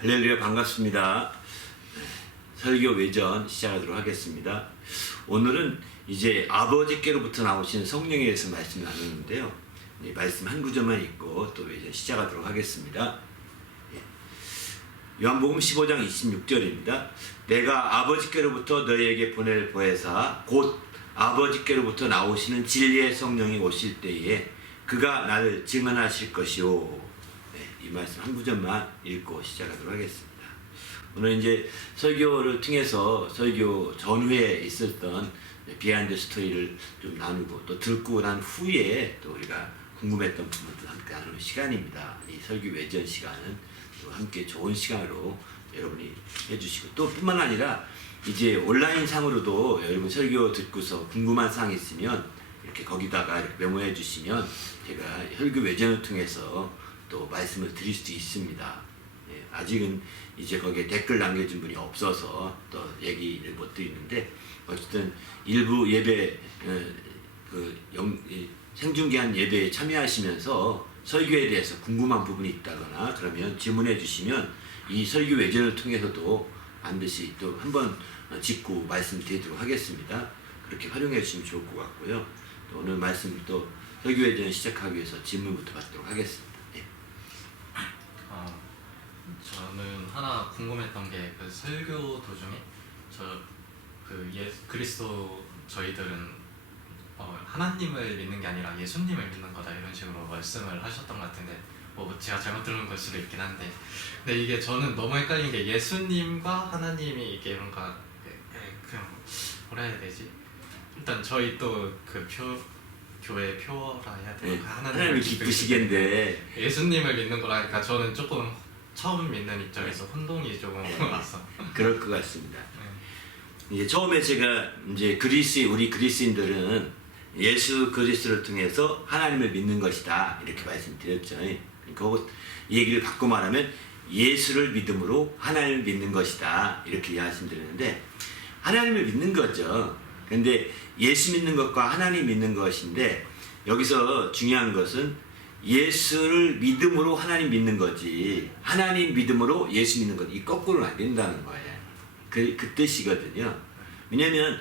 할렐루야, 반갑습니다. 설교 외전 시작하도록 하겠습니다. 오늘은 이제 아버지께로부터 나오신 성령에 대해서 말씀 나누는데요. 말씀 한 구절만 읽고 또 외전 시작하도록 하겠습니다. 요한복음 15장 26절입니다. 내가 아버지께로부터 너희에게 보낼 보혜사 곧 아버지께로부터 나오시는 진리의 성령이 오실 때에 그가 나를 증언하실 것이요. 이 말씀 한 구절만 읽고 시작하도록 하겠습니다. 오늘 이제 설교를 통해서 설교 전후에 있었던 비하인드 스토리를 좀 나누고 또 듣고 난 후에 또 우리가 궁금했던 부분들 함께 나누는 시간입니다. 이 설교 외전 시간은 또 함께 좋은 시간으로 여러분이 해주시고 또 뿐만 아니라 이제 온라인 상으로도 여러분 설교 듣고서 궁금한 사항이 있으면 이렇게 거기다가 이렇게 메모해 주시면 제가 설교 외전을 통해서 또 말씀을 드릴 수도 있습니다. 아직은 이제 거기에 댓글 남겨준 분이 없어서 또 얘기를 못 드리는데 어쨌든 일부 예배 생중계한 예배에 참여하시면서 설교에 대해서 궁금한 부분이 있다거나 그러면 질문해 주시면 이 설교 외전을 통해서도 반드시 또 한번 짚고 말씀드리도록 하겠습니다. 그렇게 활용해 주시면 좋을 것 같고요. 또 오늘 말씀 또 설교 외전 시작하기 위해서 질문부터 받도록 하겠습니다. 저는 하나 궁금했던 게 그 설교 도중에 그리스도 저희들은 하나님을 믿는 게 아니라 예수님을 믿는 거다 이런 식으로 말씀을 하셨던 것 같은데 뭐 제가 잘못 들은 걸 수도 있긴 한데 근데 이게 저는 너무 헷갈린 게 예수님과 하나님이 이게 뭔가 그냥 뭐라 해야 되지? 일단 저희 또 그 교회 표어라 해야 되나? 하나님을 기쁘시겠는데 예수님을 믿는 거라니까 저는 조금 처음 믿는 입장에서 혼동이 조금 왔어. 그럴 것 같습니다. 이제 처음에 제가 이제 우리 그리스인들은 예수 그리스도를 통해서 하나님을 믿는 것이다 이렇게 말씀드렸죠. 그 얘기를 바꿔 말하면 예수를 믿음으로 하나님을 믿는 것이다 이렇게 말씀드렸는데 하나님을 믿는 거죠. 그런데 예수 믿는 것과 하나님 믿는 것인데 여기서 중요한 것은 예수를 믿음으로 하나님 믿는 거지 하나님 믿음으로 예수 믿는 것 이 거꾸로는 안 된다는 거예요. 그 뜻이거든요. 왜냐하면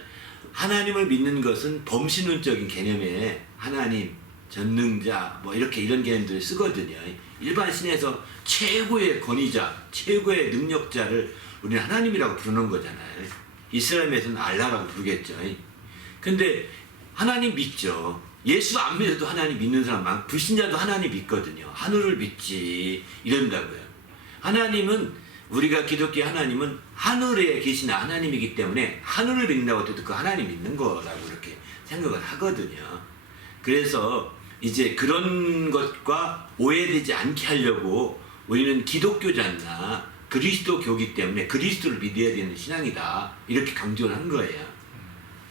하나님을 믿는 것은 범신론적인 개념에 하나님, 전능자 뭐 이런 개념들을 쓰거든요. 일반 신에서 최고의 권위자, 최고의 능력자를 우리는 하나님이라고 부르는 거잖아요. 이스라엘에서는 알라라고 부르겠죠. 근데 하나님 믿죠. 예수 안 믿어도 하나님 믿는 사람 많고 불신자도 하나님 믿거든요. 하늘을 믿지 이런다고요. 하나님은 우리가 기독교 하나님은 하늘에 계신 하나님이기 때문에 하늘을 믿는다고 해도 그 하나님 믿는 거라고 이렇게 생각을 하거든요. 그래서 이제 그런 것과 오해되지 않게 하려고 우리는 기독교잖아 그리스도교기 때문에 그리스도를 믿어야 되는 신앙이다 이렇게 강조를 한 거예요.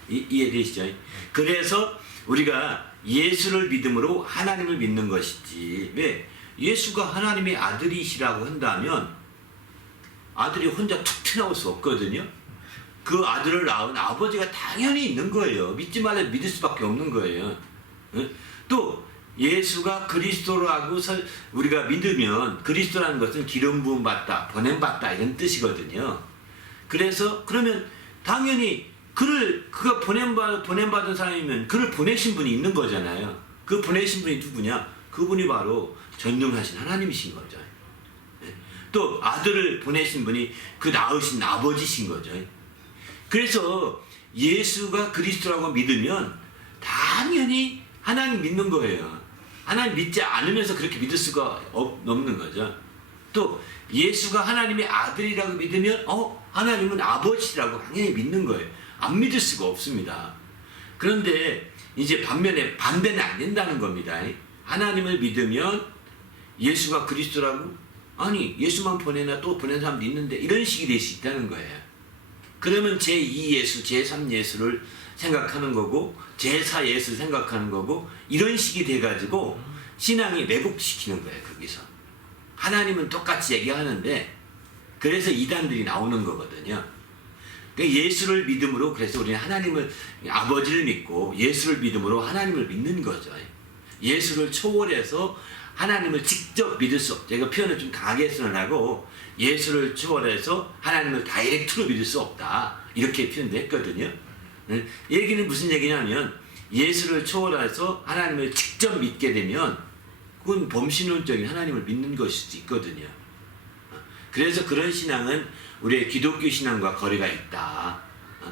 이해되시죠? 그래서 우리가 예수를 믿음으로 하나님을 믿는 것이지 왜 예수가 하나님의 아들이시라고 한다면 아들이 혼자 툭 튀어나올 수 없거든요. 그 아들을 낳은 아버지가 당연히 있는 거예요. 믿지 말래 믿을 수밖에 없는 거예요. 또 예수가 그리스도라고 우리가 믿으면 그리스도라는 것은 기름 부음 받다, 보냄 받다 이런 뜻이거든요. 그래서 그러면 당연히 그가 보냄받은 사람이면 그를 보내신 분이 있는 거잖아요. 그 보내신 분이 누구냐? 그분이 바로 전능하신 하나님이신 거죠. 또 아들을 보내신 분이 그 낳으신 아버지신 거죠. 그래서 예수가 그리스도라고 믿으면 당연히 하나님 믿는 거예요. 하나님 믿지 않으면서 그렇게 믿을 수가 없는 거죠. 또 예수가 하나님의 아들이라고 믿으면 하나님은 아버지라고 당연히 믿는 거예요. 안 믿을 수가 없습니다. 그런데 이제 반면에 반대는 안 된다는 겁니다. 하나님을 믿으면 예수가 그리스도라고? 아니 예수만 보내나 또 보낸 사람도 있는데 이런 식이 될 수 있다는 거예요. 그러면 제2 예수, 제3 예수를 생각하는 거고 제4 예수를 생각하는 거고 이런 식이 돼가지고 신앙이 왜곡시키는 거예요. 거기서 하나님은 똑같이 얘기하는데 그래서 이단들이 나오는 거거든요. 예수를 믿음으로 그래서 우리는 하나님을 아버지를 믿고 예수를 믿음으로 하나님을 믿는 거죠. 예수를 초월해서 하나님을 직접 믿을 수 없다. 제가 표현을 좀 강하게 쓰느라고 예수를 초월해서 하나님을 다이렉트로 믿을 수 없다. 이렇게 표현도 했거든요. 얘기는 무슨 얘기냐면 예수를 초월해서 하나님을 직접 믿게 되면 그건 범신론적인 하나님을 믿는 것일 수도 있거든요. 그래서 그런 신앙은 우리의 기독교 신앙과 거리가 있다.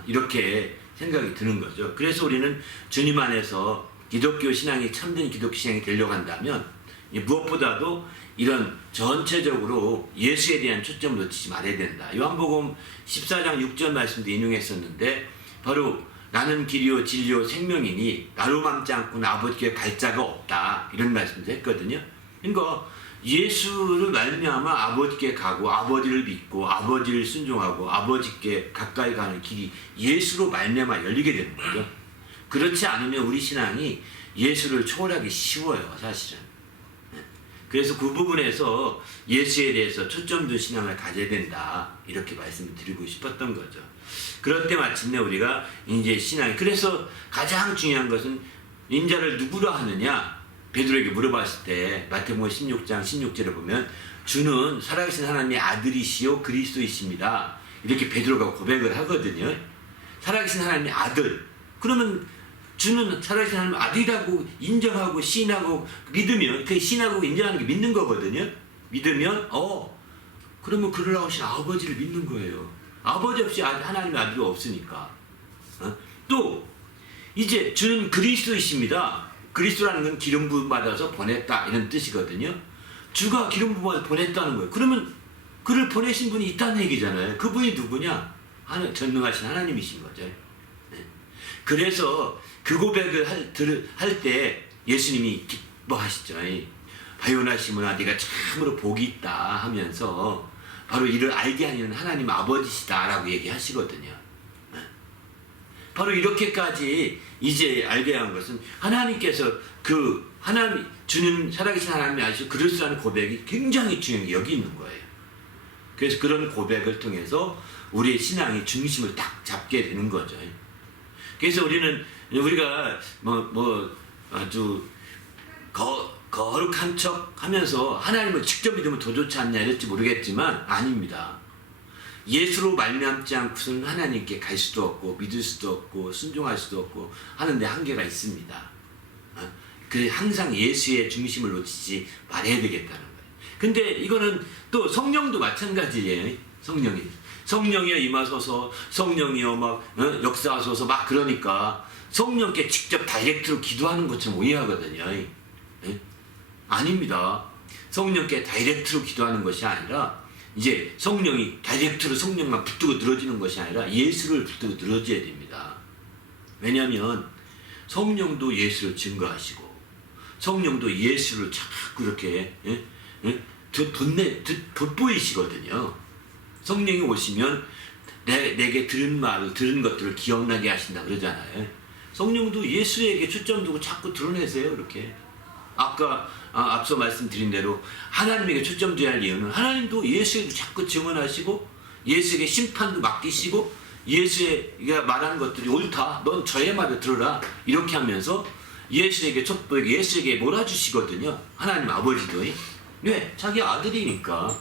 이렇게 생각이 드는 거죠. 그래서 우리는 주님 안에서 기독교 신앙이 참된 기독교 신앙이 되려고 한다면 무엇보다도 이런 전체적으로 예수에 대한 초점을 놓치지 말아야 된다. 요한복음 14장 6절 말씀도 인용했었는데 바로 나는 길이요 진리요 생명이니 나로 망치 않고는 아버지께 갈 자가 없다. 이런 말씀도 했거든요. 그러니까 예수를 말미암아 아버지께 가고 아버지를 믿고 아버지를 순종하고 아버지께 가까이 가는 길이 예수로 말미암아 열리게 되는 거죠. 그렇지 않으면 우리 신앙이 예수를 초월하기 쉬워요, 사실은. 그래서 그 부분에서 예수에 대해서 초점 둔 신앙을 가져야 된다. 이렇게 말씀을 드리고 싶었던 거죠. 그럴 때 마침내 우리가 이제 신앙이, 그래서 가장 중요한 것은 인자를 누구로 하느냐? 베드로에게 물어봤을 때 마태복음 16장 16절에 보면 주는 살아계신 하나님의 아들이시요 그리스도이십니다. 이렇게 베드로가 고백을 하거든요. 살아계신 하나님의 아들. 그러면 주는 살아계신 하나님의 아들이라고 인정하고 시인하고 믿으면, 그 시인하고 인정하는 게 믿는 거거든요. 믿으면 그러면 그를 낳으신 아버지를 믿는 거예요. 아버지 없이 하나님의 아들이 없으니까. 또 이제 주는 그리스도이십니다. 그리스도라는 건 기름 부음 받아서 보냈다 이런 뜻이거든요. 주가 기름 부음 받아서 보냈다는 거예요. 그러면 그를 보내신 분이 있다는 얘기잖아요. 그분이 누구냐? 전능하신 하나님이신 거죠. 네. 그래서 그 고백을 할 때 예수님이 기뻐하시죠. 바요나시모나 네가 참으로 복이 있다 하면서 바로 이를 알게 하는 하나님 아버지시다라고 얘기하시거든요. 네. 바로 이렇게까지 이제 알게 한 것은 하나님께서 그 하나님 주는 살아계신 하나님이 아시고 그리스도라는 고백이 굉장히 중요한 게 여기 있는 거예요. 그래서 그런 고백을 통해서 우리의 신앙이 중심을 딱 잡게 되는 거죠. 그래서 우리가 아주 거룩한 척 하면서 하나님을 직접 믿으면 더 좋지 않냐 이럴지 모르겠지만 아닙니다. 예수로 말미암지 않고서는 하나님께 갈 수도 없고 믿을 수도 없고 순종할 수도 없고 하는데 한계가 있습니다. 그래서 항상 예수의 중심을 놓치지 말아야 되겠다는 거예요. 근데 이거는 또 성령도 마찬가지예요. 성령이여 임하소서, 성령이여 막 역사하소서 막 그러니까 성령께 직접 다이렉트로 기도하는 것처럼 오해하거든요. 아닙니다. 성령께 다이렉트로 기도하는 것이 아니라 이제 성령이 다이렉트로 성령만 붙들고 늘어지는 것이 아니라 예수를 붙들고 늘어져야 됩니다. 왜냐하면 성령도 예수를 증거하시고 성령도 예수를 자꾸 이렇게 돋보이시거든요. 성령이 오시면 내게 들은 것들을 기억나게 하신다 그러잖아요. 성령도 예수에게 초점 두고 자꾸 드러내세요. 이렇게 아까 앞서 말씀드린 대로 하나님에게 초점 둬야 할 이유는 하나님도 예수에게 자꾸 증언하시고 예수에게 심판도 맡기시고 예수가 말하는 것들이 옳다. 넌 저의 말을 들어라. 이렇게 하면서 예수에게 몰아주시거든요. 하나님 아버지도. 왜? 자기 아들이니까.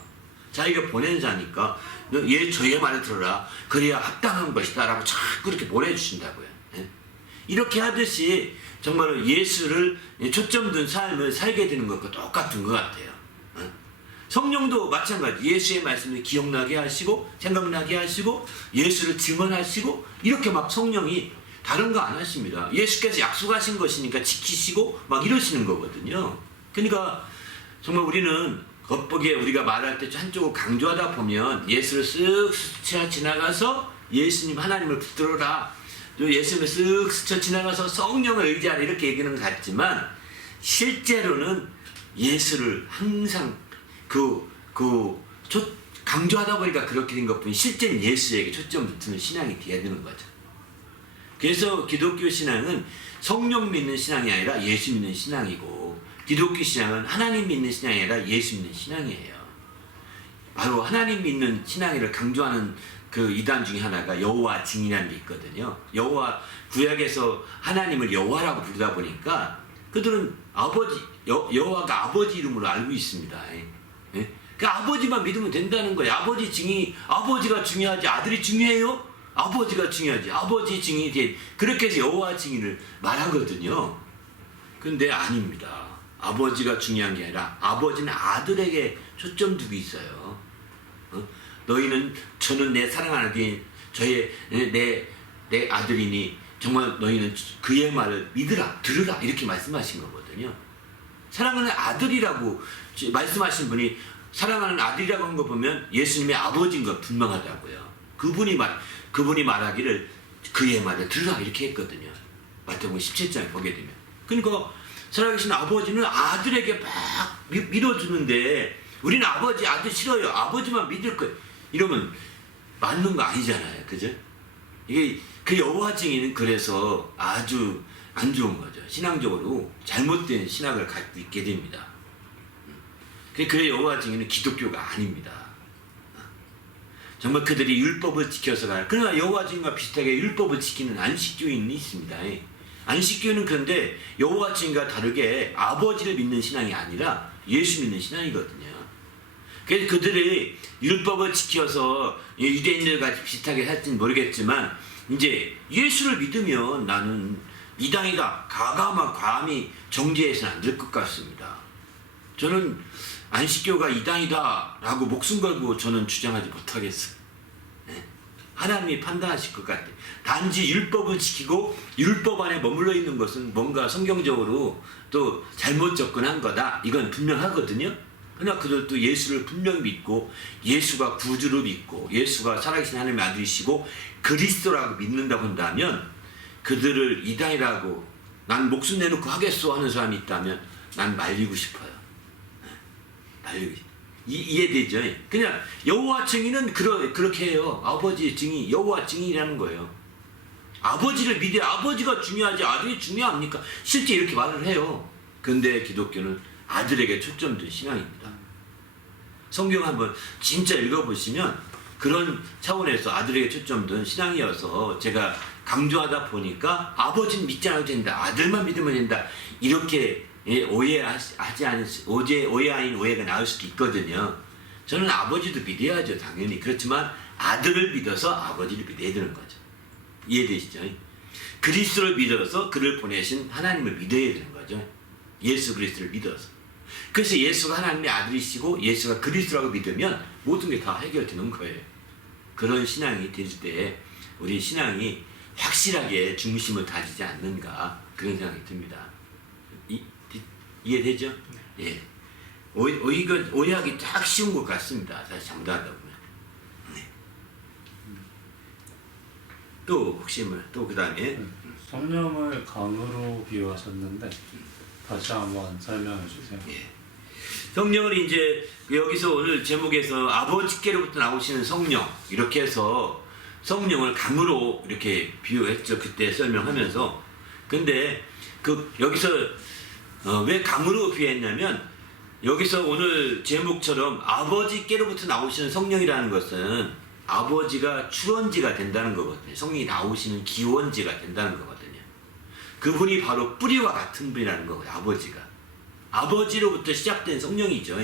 자기가 보낸 자니까 저의 말을 들어라. 그래야 합당한 것이다. 라고 자꾸 이렇게 몰아주신다고요. 이렇게 하듯이 정말로 예수를 초점 둔 삶을 살게 되는 것과 똑같은 것 같아요. 성령도 마찬가지. 예수의 말씀을 기억나게 하시고 생각나게 하시고 예수를 증언하시고 이렇게 막 성령이 다른 거 안 하십니다. 예수께서 약속하신 것이니까 지키시고 막 이러시는 거거든요. 그러니까 정말 우리는 겉보기에 우리가 말할 때 한쪽을 강조하다 보면 예수를 쓱 스쳐 지나가서 예수님 하나님을 붙들어라. 또 예수님을 쓱 스쳐 지나가서 성령을 의지하라 이렇게 얘기하는 것 같지만 실제로는 예수를 항상 강조하다 보니까 그렇게 된 것뿐이 실제는 예수에게 초점 붙이는 신앙이 돼야 되는 거죠. 그래서 기독교 신앙은 성령 믿는 신앙이 아니라 예수 믿는 신앙이고 기독교 신앙은 하나님 믿는 신앙이 아니라 예수 믿는 신앙이에요. 바로 하나님 믿는 신앙을 강조하는 그 이단 중에 하나가 여호와 증인이라는 게 있거든요. 구약에서 하나님을 여호와라고 부르다 보니까 그들은 여호와가 아버지 이름으로 알고 있습니다. 예? 그 아버지만 믿으면 된다는 거예요. 아버지가 중요하지 아들이 중요해요? 아버지가 중요하지. 아버지 증인이 돼. 그렇게 해서 여호와 증인을 말하거든요. 근데 아닙니다. 아버지가 중요한 게 아니라 아버지는 아들에게 초점 두고 있어요. 저는 내 사랑하는 아들이 내 아들이니 정말 너희는 그의 말을 믿으라 들으라 이렇게 말씀하신 거거든요. 사랑하는 아들이라고 말씀하신 분이 사랑하는 아들이라고 한 거 보면 예수님의 아버지인 거 분명하다고요. 그분이 말하기를 그의 말을 들으라 이렇게 했거든요. 마태복음 17장에 보게 되면. 그러니까 살아계신 아버지는 아들에게 막 밀어주는데 우리는 아들 싫어요. 아버지만 믿을 거예요. 이러면 맞는 거 아니잖아요. 그죠? 이게 그 여호와 증인은 그래서 아주 안 좋은 거죠. 신앙적으로 잘못된 신학을 갖고 있게 됩니다. 그 여호와 증인은 기독교가 아닙니다. 정말 그들이 율법을 지켜서 가요. 그러나 여호와 증인과 비슷하게 율법을 지키는 안식교인이 있습니다. 안식교인은 그런데 여호와 증인과 다르게 아버지를 믿는 신앙이 아니라 예수 믿는 신앙이거든요. 그래서 그들이 율법을 지켜서 유대인들과 비슷하게 살지는 모르겠지만 이제 예수를 믿으면 나는 이당이다 감히 정죄해서는 안 될 것 같습니다. 저는 안식교가 이당이다 라고 목숨 걸고 저는 주장하지 못하겠어요. 네. 하나님이 판단하실 것 같아요. 단지 율법을 지키고 율법 안에 머물러 있는 것은 뭔가 성경적으로 또 잘못 접근한 거다. 이건 분명하거든요. 그러나 그들도 예수를 분명히 믿고 예수가 구주로 믿고 예수가 살아계신 하나님의 아들이시고 그리스도라고 믿는다고 한다면 그들을 이단이라고 난 목숨 내놓고 하겠소 하는 사람이 있다면 난 말리고 싶어요. 말리고 싶어요. 이해되죠? 그냥 여호와 증인은 그렇게 해요. 아버지 증인, 여호와 증인이라는 거예요. 아버지를 믿어야 아버지가 중요하지 아들이 중요합니까? 실제 이렇게 말을 해요. 근데 기독교는 아들에게 초점된 신앙입니다. 성경 한번 진짜 읽어보시면 그런 차원에서 아들에게 초점된 신앙이어서 제가 강조하다 보니까 아버지는 믿지 않아도 된다. 아들만 믿으면 된다. 이렇게 오해 아닌 오해가 나올 수도 있거든요. 저는 아버지도 믿어야죠. 당연히. 그렇지만 아들을 믿어서 아버지를 믿어야 되는 거죠. 이해되시죠? 그리스도를 믿어서 그를 보내신 하나님을 믿어야 되는 거죠. 예수 그리스도를 믿어서. 그래서 예수가 하나님의 아들이시고 예수가 그리스도라고 믿으면 모든 게 다 해결되는 거예요. 그런 신앙이 될 때 우리 신앙이 확실하게 중심을 다지지 않는가 그런 생각이 듭니다. 이해되죠? 네. 예. 오해하기 딱 쉬운 것 같습니다. 사실 잘못하다 보면. 네. 또 혹시 또 그 다음에 성령을 강으로 비유하셨는데 다시 한번 설명해 주세요. 예. 성령을 이제 여기서 오늘 제목에서 아버지께로부터 나오시는 성령 이렇게 해서 성령을 강으로 이렇게 비유했죠. 그때 설명하면서. 근데 여기서 왜 강으로 비유했냐면 여기서 오늘 제목처럼 아버지께로부터 나오시는 성령이라는 것은 아버지가 출원지가 된다는 거거든요. 성령이 나오시는 기원지가 된다는 거거든요. 그분이 바로 뿌리와 같은 분이라는 거거든요. 아버지로부터 시작된 성령이죠.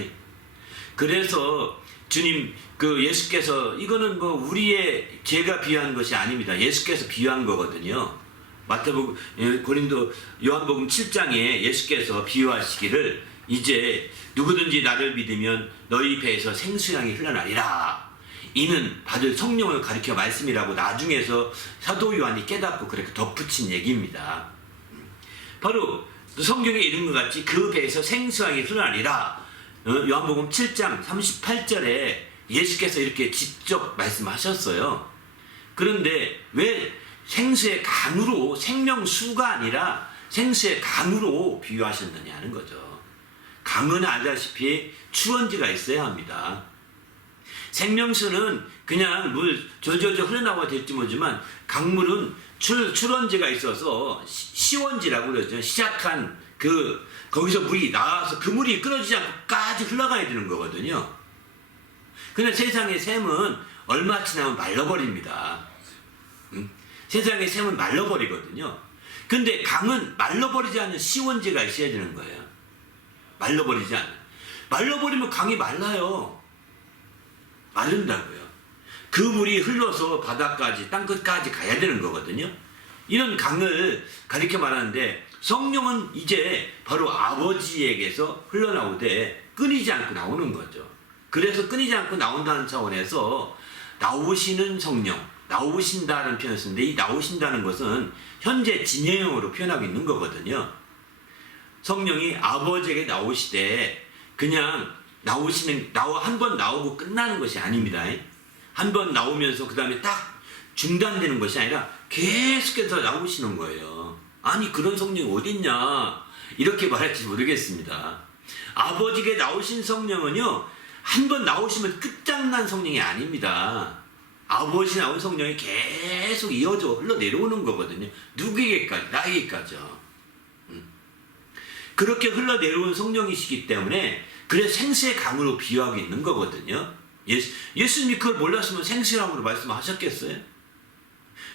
그래서 주님 예수께서 이거는 우리의 죄가 비유한 것이 아닙니다. 예수께서 비유한 거거든요. 마태복음 요한복음 7장에 예수께서 비유하시기를 이제 누구든지 나를 믿으면 너희 배에서 생수향이 흘러나리라. 이는 받을 성령을 가리켜 말씀이라고 나중에서 사도 요한이 깨닫고 그렇게 덧붙인 얘기입니다. 바로 성경에 이른 것 같이 그 배에서 생수향이 흘러나리라. 요한복음 7장 38절에 예수께서 이렇게 직접 말씀하셨어요. 그런데 왜 생수의 강으로 생명수가 아니라 생수의 강으로 비유하셨느냐는 거죠. 강은 알다시피 출원지가 있어야 합니다. 생명수는 그냥 물 졸졸졸 흘러나와 될지 모르지만 강물은 출원지가 있어서 시원지라고 그러죠. 시작한 거기서 물이 나와서 그 물이 끊어지지 않고까지 흘러가야 되는 거거든요. 근데 세상의 샘은 얼마 지나면 말라버립니다. 세상의 샘은 말라버리거든요. 근데 강은 말라버리지 않는 시원지가 있어야 되는 거예요. 말라버리지 않는. 말라버리면 강이 말라요. 마른다고요. 그 물이 흘러서 바다까지 땅끝까지 가야 되는 거거든요. 이런 강을 가리켜 말하는데 성령은 이제 바로 아버지에게서 흘러나오되 끊이지 않고 나오는 거죠. 그래서 끊이지 않고 나온다는 차원에서 나오시는 성령, 나오신다는 표현을 쓰는데 이 나오신다는 것은 현재 진행형으로 표현하고 있는 거거든요. 성령이 아버지에게 나오시되 그냥 나오시는 한 번 나오고 끝나는 것이 아닙니다. 한 번 나오면서 그 다음에 딱 중단되는 것이 아니라 계속해서 나오시는 거예요. 아니 그런 성령이 어딨냐 이렇게 말할지 모르겠습니다. 아버지에게 나오신 성령은요 한 번 나오시면 끝장난 성령이 아닙니다. 아버지 나온 성령이 계속 이어져 흘러내려오는 거거든요. 누구에게까지? 나에게까지요. 그렇게 흘러내려온 성령이시기 때문에 그래서 생수의 강으로 비유하고 있는 거거든요. 예수님이 그걸 몰랐으면 생수의 강으로 말씀하셨겠어요?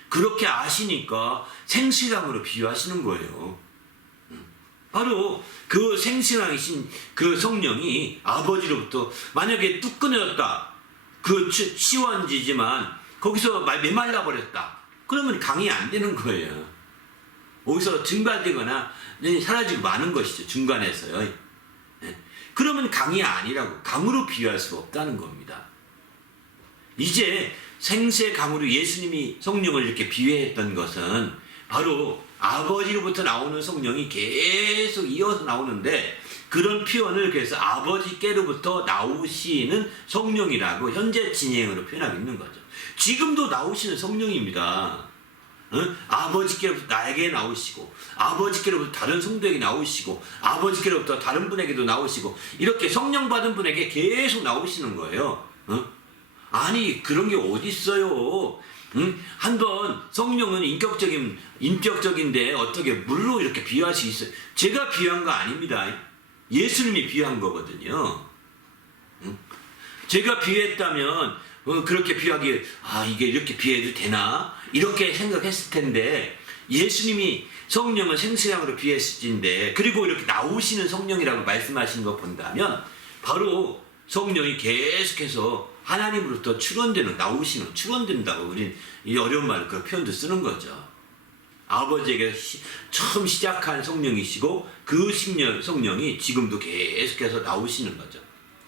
그렇게 아시니까 생수의 강으로 비유하시는 거예요. 바로 그 생수강이신 그 성령이 아버지로부터 만약에 뚝 끊어졌다. 그 시원지지만 거기서 메말라 버렸다. 그러면 강이 안 되는 거예요. 거기서 증발되거나 사라지고 마는 것이죠. 중간에서요. 그러면 강이 아니라고 강으로 비유할 수가 없다는 겁니다. 이제 생수의 강으로 예수님이 성령을 이렇게 비유했던 것은 바로 아버지로부터 나오는 성령이 계속 이어서 나오는데 그런 표현을 그래서 아버지께로부터 나오시는 성령이라고 현재 진행으로 표현하고 있는 거죠. 지금도 나오시는 성령입니다. 아버지께로부터 나에게 나오시고 아버지께로부터 다른 성도에게 나오시고 아버지께로부터 다른 분에게도 나오시고 이렇게 성령 받은 분에게 계속 나오시는 거예요. 아니 그런 게 어디 있어요? 한번 성령은 인격적인데 어떻게 물로 이렇게 비유할 수 있어요? 제가 비유한 거 아닙니다. 예수님이 비유한 거거든요. 제가 비유했다면 그렇게 비유하기 이게 이렇게 비유해도 되나? 이렇게 생각했을 텐데 예수님이 성령은 생수양으로 비유했을진데 그리고 이렇게 나오시는 성령이라고 말씀하신 거 본다면 바로 성령이 계속해서 하나님으로부터 출원된다고 우린 이 어려운 말로 그 표현도 쓰는 거죠. 아버지에게 처음 시작한 성령이시고 그 성령이 지금도 계속해서 나오시는 거죠.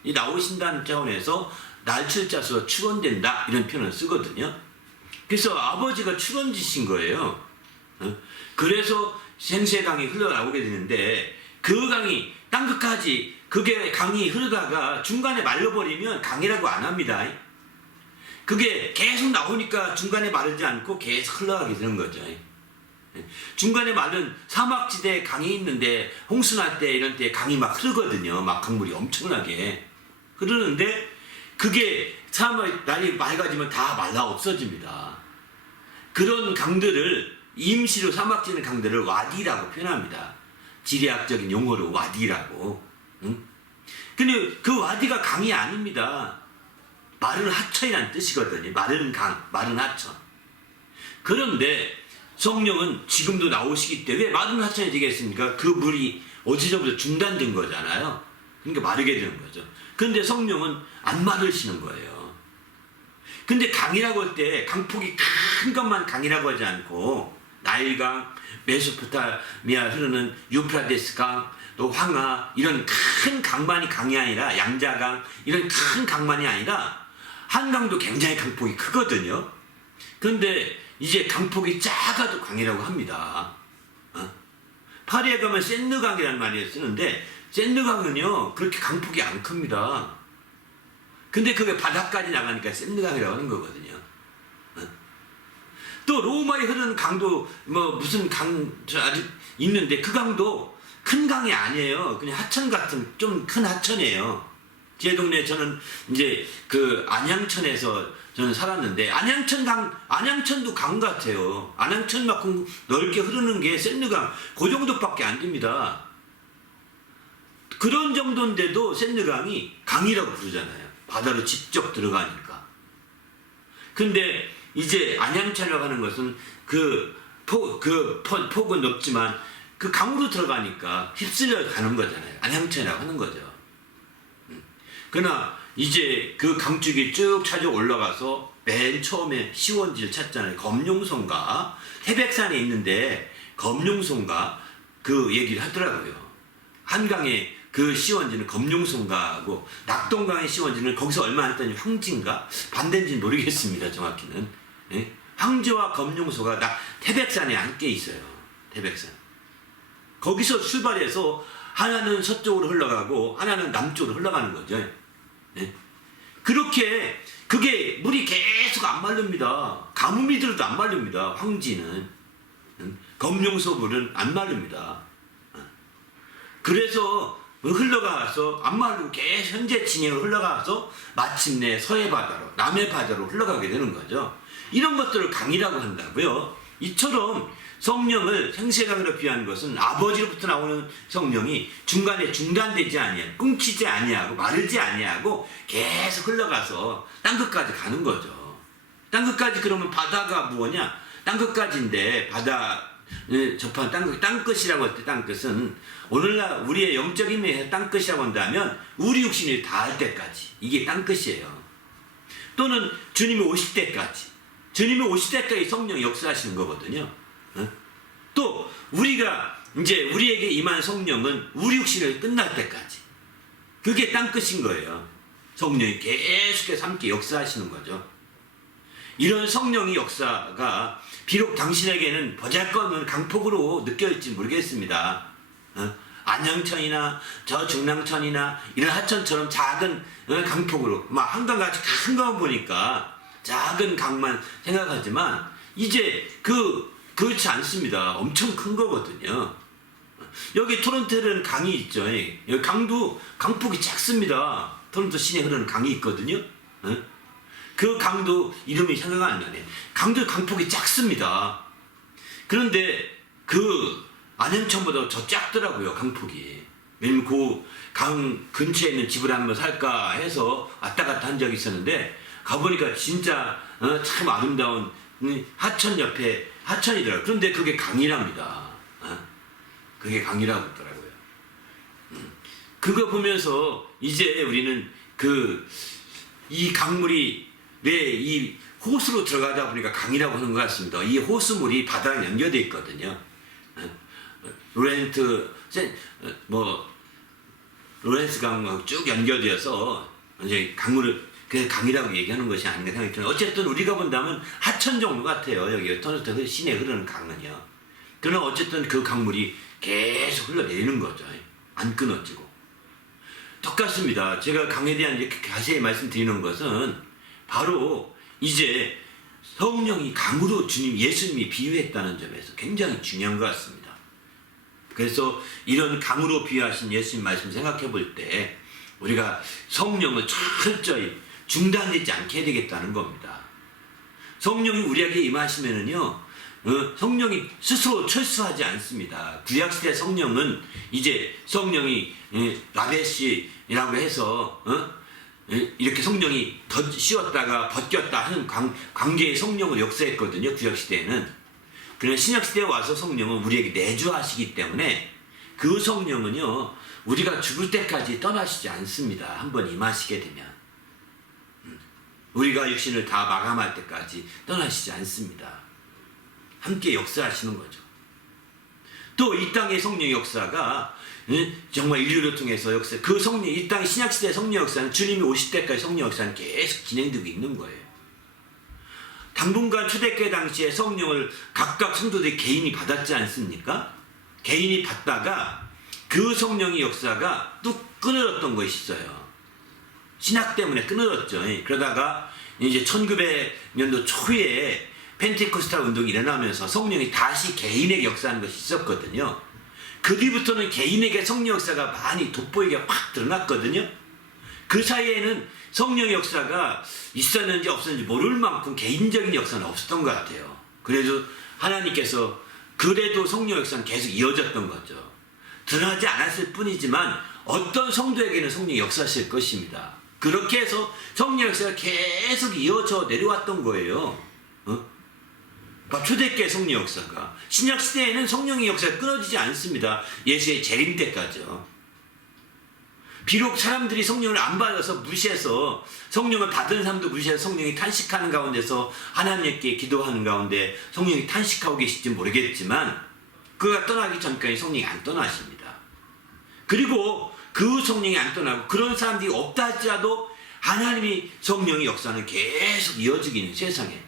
이 나오신다는 차원에서 날출자서 출원된다 이런 표현을 쓰거든요. 그래서 아버지가 출원지신 거예요. 그래서 생수의 강이 흘러나오게 되는데 그 강이 땅끝까지 그게 강이 흐르다가 중간에 말려버리면 강이라고 안 합니다. 그게 계속 나오니까 중간에 마르지 않고 계속 흘러가게 되는 거죠. 중간에 마른 사막지대에 강이 있는데 홍수날 때 이런 때 강이 막 흐르거든요. 막 강물이 엄청나게 흐르는데 그게 날이 맑아지면 다 말라 없어집니다. 그런 강들을 임시로 사막지대 강들을 와디라고 표현합니다. 지리학적인 용어로 와디라고. 근데 그 와디가 강이 아닙니다. 마른 하천이라는 뜻이거든요. 마른 강, 마른 하천. 그런데 성령은 지금도 나오시기 때문에 왜 마른 하천이 되겠습니까? 그 물이 어디서부터 중단된 거잖아요. 그러니까 마르게 되는 거죠. 그런데 성령은 안 마르시는 거예요. 근데 강이라고 할 때 강폭이 큰 것만 강이라고 하지 않고 나일강, 메소포타미아 흐르는 유프라데스 강, 또 황하 이런 큰 강만이 강이 아니라 양자강 이런 큰 강만이 아니라 한강도 굉장히 강폭이 크거든요. 그런데 이제 강폭이 작아도 강이라고 합니다. 파리에 가면 센느강이라는 말을 쓰는데 센느강은요 그렇게 강폭이 안 큽니다. 근데 그게 바다까지 나가니까 센느강이라고 하는 거거든요. 또 로마에 흐르는 강도 무슨 강 아직 있는데 그 강도 큰 강이 아니에요. 그냥 하천 같은 좀 큰 하천이에요. 제 동네 저는 이제 그 안양천에서 저는 살았는데 안양천도 강 같아요. 안양천만큼 넓게 흐르는 게 센느강 그 정도밖에 안 됩니다. 그런 정도인데도 센느강이 강이라고 부르잖아요. 바다로 직접 들어가니까. 근데 이제 안양천이라고 하는 것은 그 폭은 높지만 그 강으로 들어가니까 휩쓸려 가는 거잖아요. 안양천이라고 하는 거죠. 그러나 이제 그 강줄기 쭉 찾아 올라가서 맨 처음에 시원지를 찾잖아요. 검룡손가 태백산에 있는데 검룡손가 그 얘기를 하더라고요. 한강에 그 시원지는 검룡손가하고 낙동강의 시원지는 거기서 얼마 했더니 황지인가 반대인지는 모르겠습니다. 정확히는. 예? 황지와 검룡소가 태백산에 함께 있어요. 태백산. 거기서 출발해서 하나는 서쪽으로 흘러가고 하나는 남쪽으로 흘러가는 거죠. 예? 그렇게 그게 물이 계속 안 마릅니다. 가뭄이 들어도 안 마릅니다. 황지는. 검룡소 물은 안 마릅니다. 그래서 흘러가서 안 마르고 계속 현재 진행을 흘러가서 마침내 서해 바다로 남해 바다로 흘러가게 되는 거죠. 이런 것들을 강이라고 한다고요. 이처럼 성령을 생세강으로 비유하는 것은 아버지로부터 나오는 성령이 중간에 중단되지 아니하고 끊기지 아니하고 마르지 아니하고 계속 흘러가서 땅끝까지 가는 거죠. 땅끝까지 그러면 바다가 뭐냐? 땅끝까지인데 바다 접한 땅끝이라고 할 때 땅끝은 오늘날 우리의 영적 힘에 땅끝이라고 한다면 우리 육신이 닿을 때까지 이게 땅끝이에요. 또는 주님이 오실 때까지 주님이 오실 때까지 성령이 역사하시는 거거든요. 또 우리가 이제 우리에게 임한 성령은 우리 육신을 끝날 때까지 그게 땅끝인 거예요. 성령이 계속해서 함께 역사하시는 거죠. 이런 성령의 역사가 비록 당신에게는 보잘것없는 강폭으로 느껴질지 모르겠습니다. 안양천이나 저 중랑천이나 이런 하천처럼 작은 강폭으로 막 한강같이 큰 거 보니까 작은 강만 생각하지만 이제 그렇지 않습니다. 엄청 큰 거거든요. 여기 토론토에는 강이 있죠. 여기 강도 강폭이 작습니다. 토론토 시내에 흐르는 강이 있거든요. 그 강도 이름이 생각 안 나네. 강도 강폭이 작습니다. 그런데 그 안양천보다 더 작더라고요. 강폭이. 왜냐면 그 강 근처에 있는 집을 한번 살까 해서 왔다 갔다 한 적이 있었는데 가보니까 진짜 참 아름다운 하천 옆에 하천이더라고요. 그런데 그게 강이랍니다. 그게 강이라고 했더라고요. 그거 보면서 이제 우리는 이 강물이 왜 이 호수로 들어가다 보니까 강이라고 하는 것 같습니다. 이 호수물이 바다랑 연결되어 있거든요. 로렌스 강하고 쭉 연결되어서 이제 강물을 그 강이라고 얘기하는 것이 아닌가 생각이 드는데 어쨌든 우리가 본다면 하천 정도 같아요. 여기 토론토 시내에 흐르는 강은요. 그러나 어쨌든 그 강물이 계속 흘러내리는 거죠. 안 끊어지고. 똑같습니다. 제가 강에 대한 이렇게 자세히 말씀드리는 것은 바로 이제 성령이 강으로 예수님이 비유했다는 점에서 굉장히 중요한 것 같습니다. 그래서 이런 강으로 비유하신 예수님 말씀 생각해 볼 때 우리가 성령을 철저히 중단되지 않게 해야 되겠다는 겁니다. 성령이 우리에게 임하시면은요, 성령이 스스로 철수하지 않습니다. 구약시대 성령은 이제 성령이 라베시라고 해서 이렇게 성령이 더 쉬었다가 벗겼다 하는 관계의 성령을 역사했거든요. 구약시대에는. 그러나 신약시대에 와서 성령은 우리에게 내주하시기 때문에 그 성령은요 우리가 죽을 때까지 떠나시지 않습니다. 한번 임하시게 되면 우리가 육신을 다 마감할 때까지 떠나시지 않습니다. 함께 역사하시는 거죠. 또 이 땅의 성령 역사가 정말 인류를 통해서 그 성령, 이 땅의 신약시대의 성령 역사는 주님이 오실 때까지 성령 역사는 계속 진행되고 있는 거예요. 당분간 초대교회 당시에 성령을 각각 성도들이 개인이 받았지 않습니까? 개인이 받다가 그 성령의 역사가 뚝 끊어졌던 것이 있어요. 신학 때문에 끊어졌죠. 그러다가 이제 1900년도 초에 펜테코스탈 운동이 일어나면서 성령이 다시 개인에게 역사하는 것이 있었거든요. 그 뒤부터는 개인에게 성령 역사가 많이 돋보이게 확 드러났거든요. 그 사이에는 성령의 역사가 있었는지 없었는지 모를 만큼 개인적인 역사는 없었던 것 같아요. 그래도 하나님께서 그래도 성령 역사는 계속 이어졌던 거죠. 드러나지 않았을 뿐이지만 어떤 성도에게는 성령이 역사하실 것입니다. 그렇게 해서 성령 역사가 계속 이어져 내려왔던 거예요. 초대교회 성령 역사가. 신약 시대에는 성령의 역사가 끊어지지 않습니다. 예수의 재림 때까지요. 비록 사람들이 성령을 안 받아서 무시해서 성령을 받은 사람도 무시해서 성령이 탄식하는 가운데서 하나님께 기도하는 가운데 성령이 탄식하고 계실지 모르겠지만 그가 떠나기 전까지 성령이 안 떠나십니다. 그리고 그 성령이 안 떠나고 그런 사람들이 없다 할지라도 하나님이 성령의 역사는 계속 이어지고 있는 세상에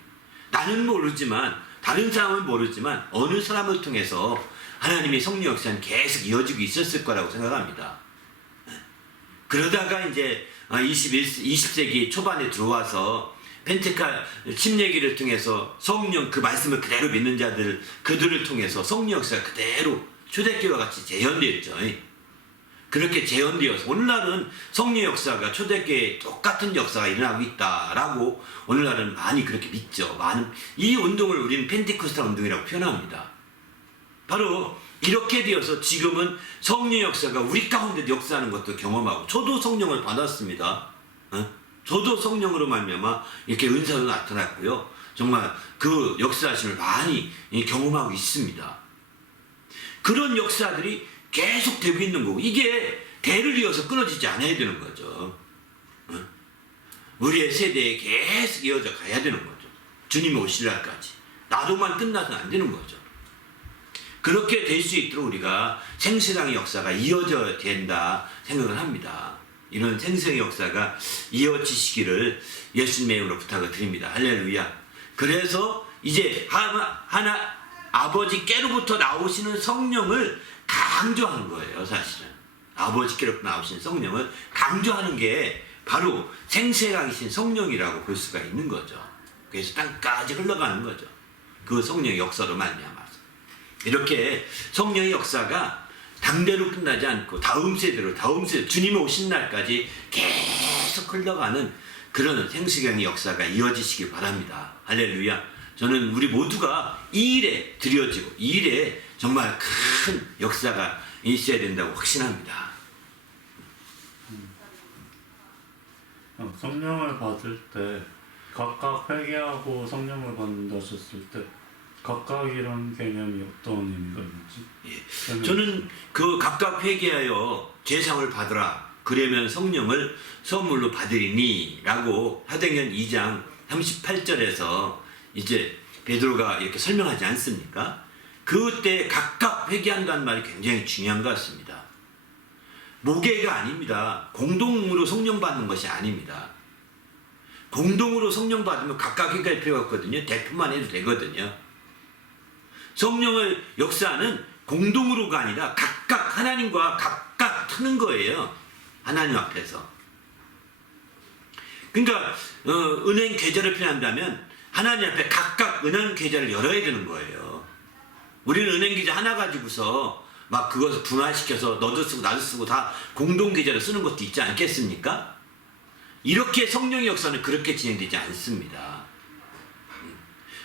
나는 모르지만 다른 사람은 모르지만 어느 사람을 통해서 하나님의 성령 역사는 계속 이어지고 있었을 거라고 생각합니다. 그러다가 이제 20세기 초반에 들어와서 펜테칼 침례기를 통해서 성령 그 말씀을 그대로 믿는 자들 그들을 통해서 성령 역사가 그대로 초대교회와 같이 재현되었죠. 그렇게 재현되어서 오늘날은 성령 역사가 초대교회에 똑같은 역사가 일어나고 있다라고 오늘날은 많이 그렇게 믿죠. 많은 이 운동을 우리는 펜테코스탈 운동이라고 표현합니다. 바로 이렇게 되어서 지금은 성령 역사가 우리 가운데도 역사하는 것도 경험하고 저도 성령을 받았습니다. 저도 성령으로 말미암아 이렇게 은사도 나타났고요. 정말 그 역사하심을 많이 경험하고 있습니다. 그런 역사들이 계속 되고 있는 거고 이게 대를 이어서 끊어지지 않아야 되는 거죠. 우리의 세대에 계속 이어져 가야 되는 거죠. 주님이 오실 날까지. 나도만 끝나서는 안 되는 거죠. 그렇게 될 수 있도록 우리가 생수량의 역사가 이어져야 된다 생각을 합니다. 이런 생수의 역사가 이어지시기를 예수님의 이름으로 부탁을 드립니다. 할렐루야. 그래서 이제 아버지께로부터 나오시는 성령을 강조하는 거예요. 사실은 아버지께로부터 나오시는 성령을 강조하는 게 바로 생수량이신 성령이라고 볼 수가 있는 거죠. 그래서 땅까지 흘러가는 거죠. 그 성령의 역사로 말미암아서 이렇게 성령의 역사가 당대로 끝나지 않고 다음 세대로 주님이 오신 날까지 계속 흘러가는 그런 생수경의 역사가 이어지시길 바랍니다. 할렐루야. 저는 우리 모두가 이 일에 드려지고 이 일에 정말 큰 역사가 있어야 된다고 확신합니다. 성령을 받을 때 각각 회개하고 성령을 받는다 하셨을 때 각각 이런 개념이 어떤 의미가 있는지? 예. 저는 그 각각 회개하여 제상을 받으라 그러면 성령을 선물로 받으리니 라고 사도행전 2장 38절에서 이제 베드로가 이렇게 설명하지 않습니까? 그때 각각 회개한다는 말이 굉장히 중요한 것 같습니다. 모계가 아닙니다. 공동으로 성령 받는 것이 아닙니다. 공동으로 성령 받으면 각각 회개할 필요가 없거든요. 대표만 해도 되거든요. 성령을 역사하는 공동으로가 아니라 각각 하나님과 각각 트는 거예요. 하나님 앞에서. 그러니까 은행 계좌를 표현한다면 하나님 앞에 각각 은행 계좌를 열어야 되는 거예요. 우리는 은행 계좌 하나 가지고서 막 그것을 분할시켜서 너도 쓰고 나도 쓰고 다 공동 계좌를 쓰는 것도 있지 않겠습니까? 이렇게 성령의 역사는 그렇게 진행되지 않습니다.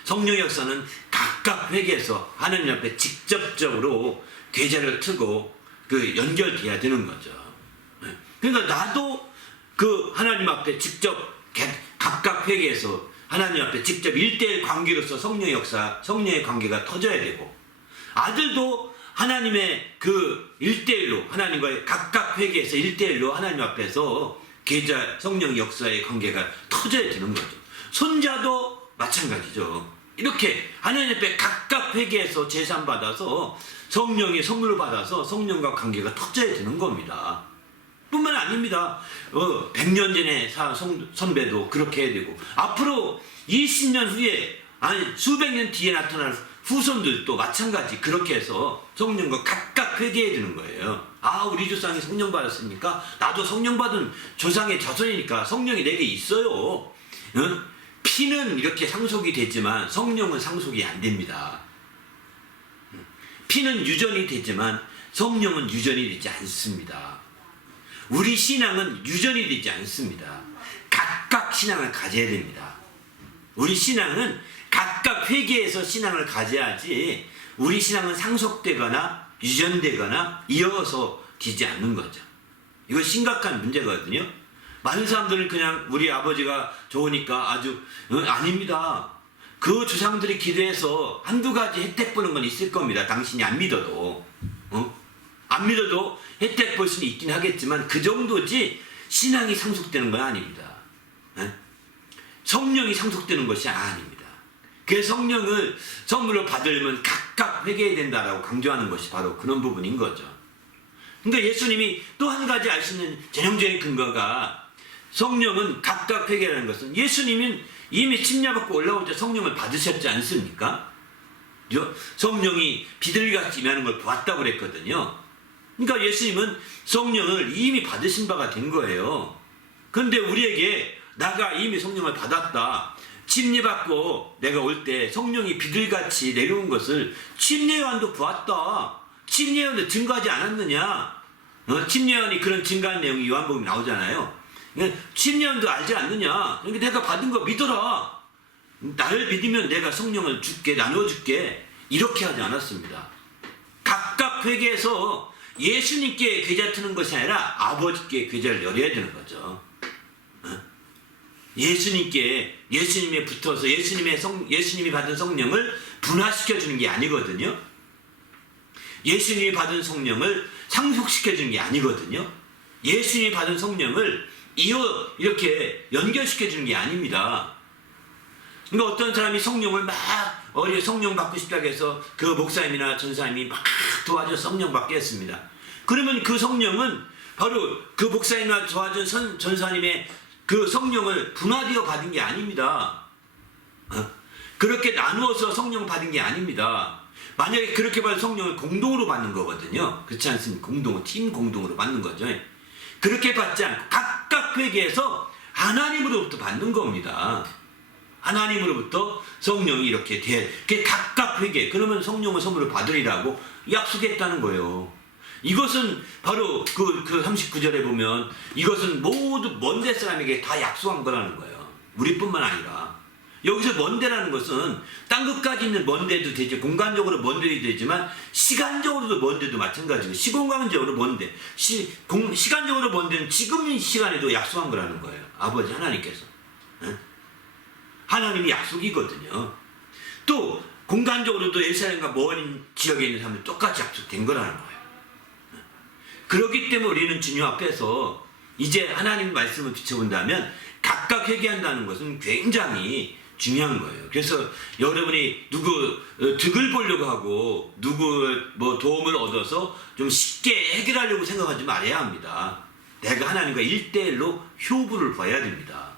성령의 역사는 각각 회개해서 하나님 앞에 직접적으로 계좌를 트고 그 연결돼야 되는 거죠. 그러니까 나도 그 하나님 앞에 직접 각각 회개해서 하나님 앞에 직접 1대1 관계로서 성령의 역사, 성령의 관계가 터져야 되고 아들도 하나님의 그 1대1로 하나님과의 각각 회개해서 1대1로 하나님 앞에서 계좌 성령 역사의 관계가 터져야 되는 거죠. 손자도 마찬가지죠. 이렇게 하나님 앞에 각각 회개해서 제산 받아서 성령의 선물을 받아서 성령과 관계가 터져야 되는 겁니다. 뿐만 아닙니다. 100년 전에 선배도 그렇게 해야 되고 앞으로 20년 후에 아니 수백 년 뒤에 나타날 후손들도 마찬가지 그렇게 해서 성령과 각각 회개해야 되는 거예요. 아 우리 조상이 성령 받았으니까 나도 성령 받은 조상의 자손이니까 성령이 내게 있어요. 응? 피는 이렇게 상속이 되지만 성령은 상속이 안 됩니다. 피는 유전이 되지만 성령은 유전이 되지 않습니다. 우리 신앙은 유전이 되지 않습니다. 각각 신앙을 가져야 됩니다. 우리 신앙은 각각 회개해서 신앙을 가져야지 우리 신앙은 상속되거나 유전되거나 이어서 되지 않는 거죠. 이거 심각한 문제거든요. 많은 사람들은 그냥 우리 아버지가 좋으니까 아주 아닙니다. 그 조상들이 기도해서 한두 가지 혜택 보는 건 있을 겁니다. 당신이 안 믿어도. 안 믿어도 혜택 볼 수는 있긴 하겠지만 그 정도지 신앙이 상속되는 건 아닙니다. 성령이 상속되는 것이 아닙니다. 그 성령을 선물로 받으려면 각각 회개해야 된다라고 강조하는 것이 바로 그런 부분인 거죠. 그러니까 예수님이 또 한 가지 알 수 있는 전형적인 근거가 성령은 각각 회개라는 것은 예수님은 이미 침략받고 올라올 때 성령을 받으셨지 않습니까? 성령이 비둘기같이 임하는 걸 보았다고 그랬거든요. 그러니까 예수님은 성령을 이미 받으신 바가 된 거예요. 그런데 우리에게 나가 이미 성령을 받았다. 침례받고 내가 올 때 성령이 비둘기같이 내려온 것을 침례요한도 보았다. 침례요한도 증거하지 않았느냐? 침례요한이 그런 증거한 내용이 요한복음에 나오잖아요. 침례요한도 알지 않느냐? 그러니까 내가 받은 거 믿어라. 나를 믿으면 내가 성령을 줄게, 나눠줄게. 이렇게 하지 않았습니다. 각각 회개해서 예수님께 계좌 트는 것이 아니라 아버지께 계좌를 열어야 되는 거죠. 예수님에 붙어서 예수님이 받은 성령을 분화시켜 주는 게 아니거든요. 예수님이 받은 성령을 상속시켜 주는 게 아니거든요. 예수님이 받은 성령을 이렇게 연결시켜 주는 게 아닙니다. 그러니까 어떤 사람이 성령을 성령 받고 싶다고 해서 그 목사님이나 전사님이 막 도와줘 성령 받게 했습니다. 그러면 그 성령은 바로 그 목사님이나 도와준 전사님의 그 성령을 분화되어 받은 게 아닙니다. 그렇게 나누어서 성령을 받은 게 아닙니다. 만약에 그렇게 받은 성령을 공동으로 받는 거거든요. 그렇지 않습니까? 팀 공동으로 받는 거죠. 그렇게 받지 않고 각각 회개해서 하나님으로부터 받는 겁니다. 하나님으로부터 성령이 이렇게 각각 회개. 그러면 성령을 선물을 받으리라고 약속했다는 거예요. 이것은 바로 그 39절에 보면 이것은 모두 먼데 사람에게 다 약속한 거라는 거예요. 우리뿐만 아니라. 여기서 먼데라는 것은 땅 끝까지 있는 먼데도 되죠. 공간적으로 먼데도 되지만 시간적으로도 먼데도 마찬가지고 시공간적으로 먼데. 시간적으로 먼데는 지금 시간에도 약속한 거라는 거예요. 아버지 하나님께서. 하나님이 약속이거든요. 또 공간적으로도 예루살렘과 먼 지역에 있는 사람들 똑같이 약속된 거라는 거예요. 그렇기 때문에 우리는 주님 앞에서 이제 하나님 말씀을 비춰본다면 각각 회개한다는 것은 굉장히 중요한 거예요. 그래서 여러분이 누구 득을 보려고 하고 누구 도움을 얻어서 좀 쉽게 해결하려고 생각하지 말아야 합니다. 내가 하나님과 1대1로 효부를 봐야 됩니다.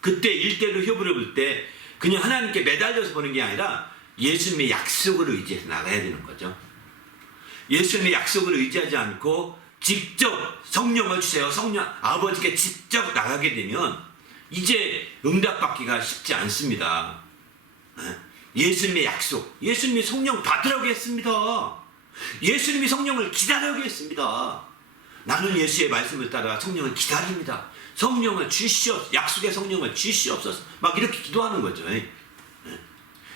그때 1대1로 효부를 볼 때 그냥 하나님께 매달려서 보는 게 아니라 예수님의 약속을 의지해서 나가야 되는 거죠. 예수님의 약속을 의지하지 않고 직접 성령을 주세요. 아버지께 직접 나가게 되면 이제 응답받기가 쉽지 않습니다. 예수님의 약속, 예수님이 성령 받으라고 했습니다. 예수님이 성령을 기다리라고 했습니다. 나는 예수의 말씀을 따라 성령을 기다립니다. 성령을 주시옵소서, 약속의 성령을 주시옵소서. 막 이렇게 기도하는 거죠.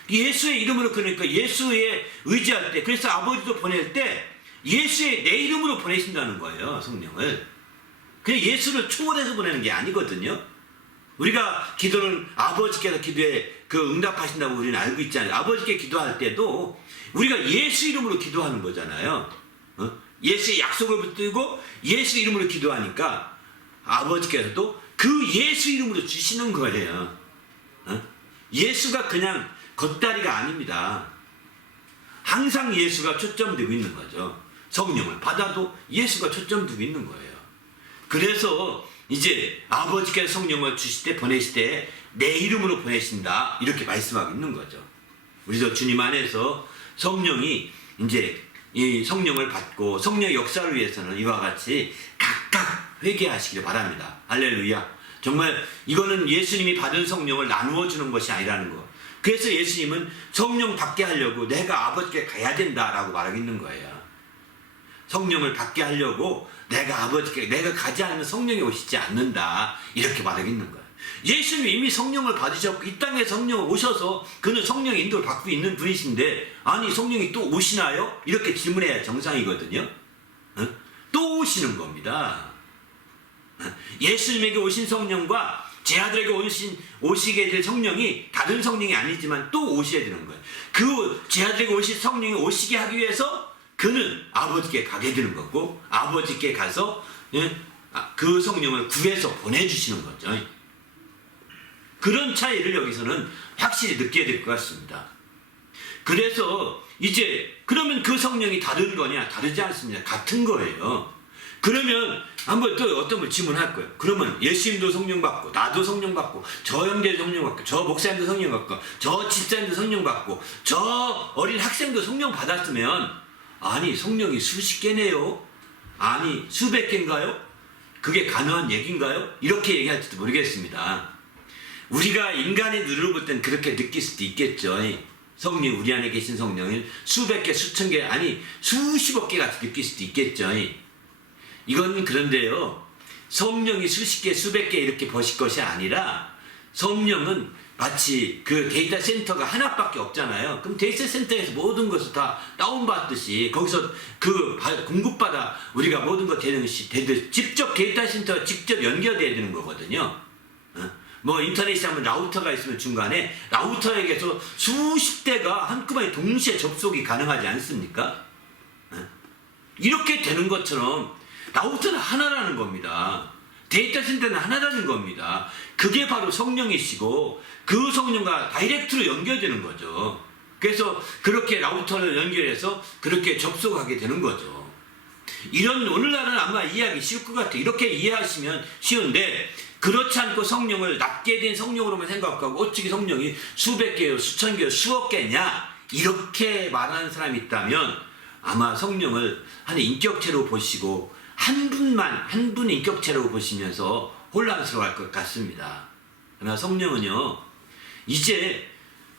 예수의 이름으로, 그러니까 예수에 의지할 때, 그래서 아버지도 보낼 때 예수의 내 이름으로 보내신다는 거예요. 성령을. 그냥 예수를 초월해서 보내는 게 아니거든요. 우리가 기도는 아버지께서 기도에 응답하신다고 우리는 알고 있잖아요. 아버지께 기도할 때도 우리가 예수 이름으로 기도하는 거잖아요. 예수의 약속을 붙들고 예수 이름으로 기도하니까 아버지께서도 그 예수 이름으로 주시는 거예요. 예수가 그냥 겉다리가 아닙니다. 항상 예수가 초점되고 있는 거죠. 성령을 받아도 예수가 초점되고 있는 거예요. 그래서 이제 아버지께서 성령을 주실 때, 보내실 때 내 이름으로 보내신다, 이렇게 말씀하고 있는 거죠. 우리도 주님 안에서 성령이 이제 이 성령을 받고 성령의 역사를 위해서는 이와 같이 각각 회개하시기를 바랍니다. 할렐루야. 정말 이거는 예수님이 받은 성령을 나누어 주는 것이 아니라는 거. 그래서 예수님은 성령 받게 하려고 내가 아버지께 가야 된다라고 말하고 있는 거예요. 성령을 받게 하려고 내가 가지 않으면 성령이 오시지 않는다, 이렇게 말하고 있는 거예요. 예수님이 이미 성령을 받으셨고 이 땅에 성령을 오셔서 그는 성령의 인도를 받고 있는 분이신데, 아니 성령이 또 오시나요? 이렇게 질문해야 정상이거든요. 또 오시는 겁니다. 예수님에게 오신 성령과 제 아들에게 오시게 될 성령이 다른 성령이 아니지만 또 오셔야 되는 거예요. 그 제 아들에게 오실 성령이 오시게 하기 위해서 그는 아버지께 가게 되는 거고, 아버지께 가서 그 성령을 구해서 보내주시는 거죠. 그런 차이를 여기서는 확실히 느껴야 될 것 같습니다. 그래서 이제 그러면 그 성령이 다른 거냐? 다르지 않습니다. 같은 거예요. 그러면 한번 또 어떤 걸 질문할 거예요. 그러면 예수님도 성령 받고, 나도 성령 받고, 저 형제도 성령 받고, 저 목사님도 성령 받고, 저 집사님도 성령 받고, 저 어린 학생도 성령 받았으면, 아니 성령이 수십 개네요? 아니 수백 개인가요? 그게 가능한 얘기인가요? 이렇게 얘기할지도 모르겠습니다. 우리가 인간의 눈으로 볼 땐 그렇게 느낄 수도 있겠죠. 성령, 우리 안에 계신 성령을 수백 개, 수천 개, 아니 수십억 개 같이 느낄 수도 있겠죠. 이건 그런데요, 성령이 수십 개, 수백 개 이렇게 보실 것이 아니라, 성령은 마치 그 데이터 센터가 하나밖에 없잖아요. 그럼 데이터 센터에서 모든 것을 다 다운받듯이 거기서 그 공급받아 우리가 모든 것 되는 것이 되듯 직접 데이터 센터가 직접 연결돼야 되는 거거든요. 뭐 인터넷이 하면 라우터가 있으면 중간에 라우터에게서 수십 대가 한꺼번에 동시에 접속이 가능하지 않습니까? 이렇게 되는 것처럼 라우터는 하나라는 겁니다. 데이터 센터는 하나라는 겁니다. 그게 바로 성령이시고 그 성령과 다이렉트로 연결되는 거죠. 그래서 그렇게 라우터를 연결해서 그렇게 접속하게 되는 거죠. 이런 오늘날은 아마 이해하기 쉬울 것 같아요. 이렇게 이해하시면 쉬운데, 그렇지 않고 성령을 낫게 된 성령으로만 생각하고 어떻게 성령이 수백 개요, 수천 개요, 수억 개냐 이렇게 말하는 사람이 있다면 아마 성령을 한 인격체로 보시고 한 분 인격체로 보시면서 혼란스러워할 것 같습니다. 그러나 성령은요, 이제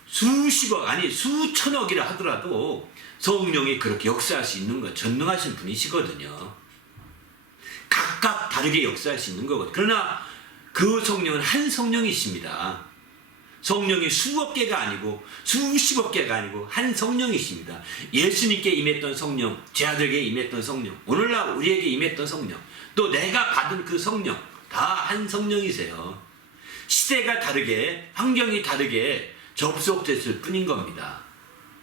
수십억 아니 수천억이라 하더라도 성령이 그렇게 역사할 수 있는 거 전능하신 분이시거든요. 각각 다르게 역사할 수 있는 거거든요. 그러나 그 성령은 한 성령이십니다. 성령이 수억 개가 아니고 수십억 개가 아니고 한 성령이십니다. 예수님께 임했던 성령, 제 아들에게 임했던 성령, 오늘날 우리에게 임했던 성령, 또 내가 받은 그 성령, 다 한 성령이세요. 시대가 다르게, 환경이 다르게 접속됐을 뿐인 겁니다.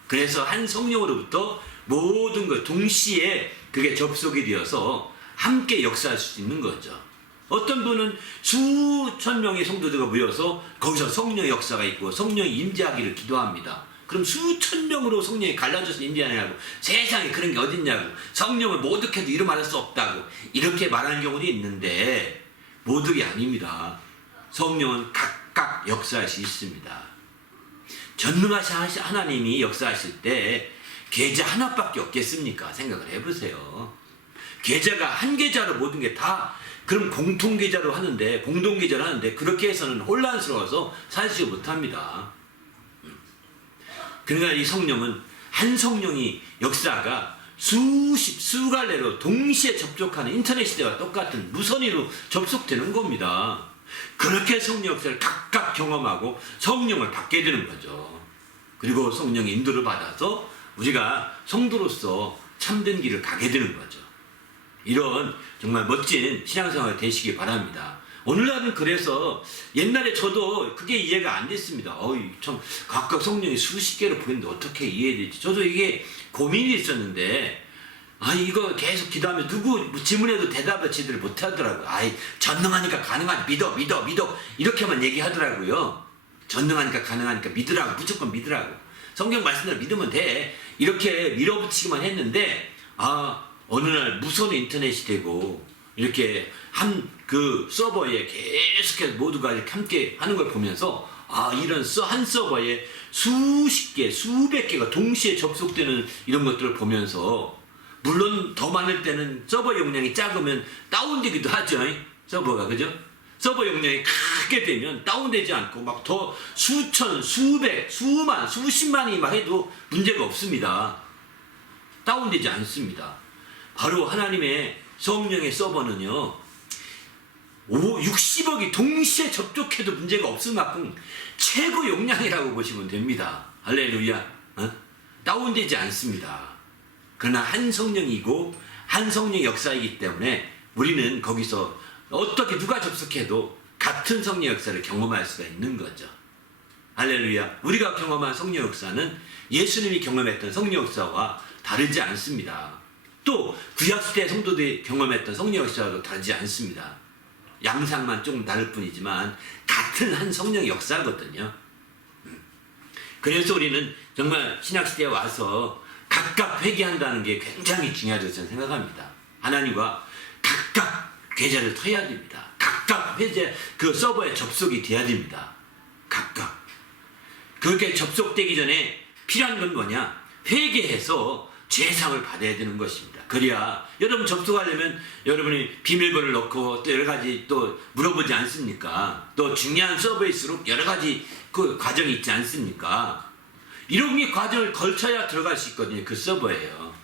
그래서 한 성령으로부터 모든 것 동시에 그게 접속이 되어서 함께 역사할 수 있는 거죠. 어떤 분은 수천 명의 성도들과 모여서 거기서 성령의 역사가 있고 성령이 임재하기를 기도합니다. 그럼 수천 명으로 성령이 갈라져서 임재하냐고, 세상에 그런 게 어딨냐고, 성령을 모독해도 이루 말할 수 없다고 이렇게 말하는 경우도 있는데, 모독이 아닙니다. 성령은 각각 역사할 수 있습니다. 전능하신 하나님이 역사하실 때 계좌 하나밖에 없겠습니까? 생각을 해보세요. 계좌가 한 계좌로 모든 게 다 그럼 공통계좌로 하는데, 공동계좌로 하는데 그렇게 해서는 혼란스러워서 살지 못합니다. 그러니까 이 성령은 한 성령이 역사가 수갈래로 동시에 접촉하는 인터넷 시대와 똑같은 무선이로 접속되는 겁니다. 그렇게 성령 역사를 각각 경험하고 성령을 받게 되는 거죠. 그리고 성령의 인도를 받아서 우리가 성도로서 참된 길을 가게 되는 거죠. 이런 정말 멋진 신앙생활 되시기 바랍니다. 오늘날은 그래서 옛날에 저도 그게 이해가 안 됐습니다. 참 각각 성령이 수십 개로 보이는데 어떻게 이해되지? 저도 이게 고민이 있었는데, 이거 계속 기도하면 누구 질문해도 대답을 제대로 못 하더라고요. 전능하니까 가능하니 믿어 이렇게만 얘기하더라고요. 전능하니까 가능하니까 믿으라고, 무조건 믿으라고, 성경 말씀대로 믿으면 돼, 이렇게 밀어붙이기만 했는데, 어느 날 무선 인터넷이 되고 이렇게 한 그 서버에 계속해서 모두가 이렇게 함께 하는 걸 보면서, 이런 한 서버에 수십 개, 수백 개가 동시에 접속되는 이런 것들을 보면서, 물론 더 많을 때는 서버 용량이 작으면 다운되기도 하죠. 서버가, 그죠? 서버 용량이 크게 되면 다운되지 않고 막 더 수천, 수백, 수만, 수십만이 막 해도 문제가 없습니다. 다운되지 않습니다. 바로 하나님의 성령의 서버는요, 60억이 동시에 접촉해도 문제가 없을 만큼 최고 용량이라고 보시면 됩니다. 할렐루야. 다운되지 않습니다. 그러나 한 성령이고 한 성령의 역사이기 때문에 우리는 거기서 어떻게 누가 접속해도 같은 성령 역사를 경험할 수가 있는 거죠. 할렐루야. 우리가 경험한 성령 역사는 예수님이 경험했던 성령 역사와 다르지 않습니다. 또 구약시대 성도들이 경험했던 성령 역사와도 다르지 않습니다. 양상만 조금 다를 뿐이지만 같은 한 성령 역사거든요. 그래서 우리는 정말 신약시대에 와서 각각 회개한다는 게 굉장히 중요하다고 저는 생각합니다. 하나님과 각각 계좌를 터야 됩니다. 각각 그 서버에 접속이 돼야 됩니다. 각각. 그렇게 접속되기 전에 필요한 건 뭐냐? 회개해서 죄상을 받아야 되는 것입니다. 그래야 여러분 접속하려면 여러분이 비밀번호를 넣고 또 여러 가지 또 물어보지 않습니까? 또 중요한 서버일수록 여러 가지 그 과정이 있지 않습니까? 이런 게 과정을 걸쳐야 들어갈 수 있거든요. 그 서버에요.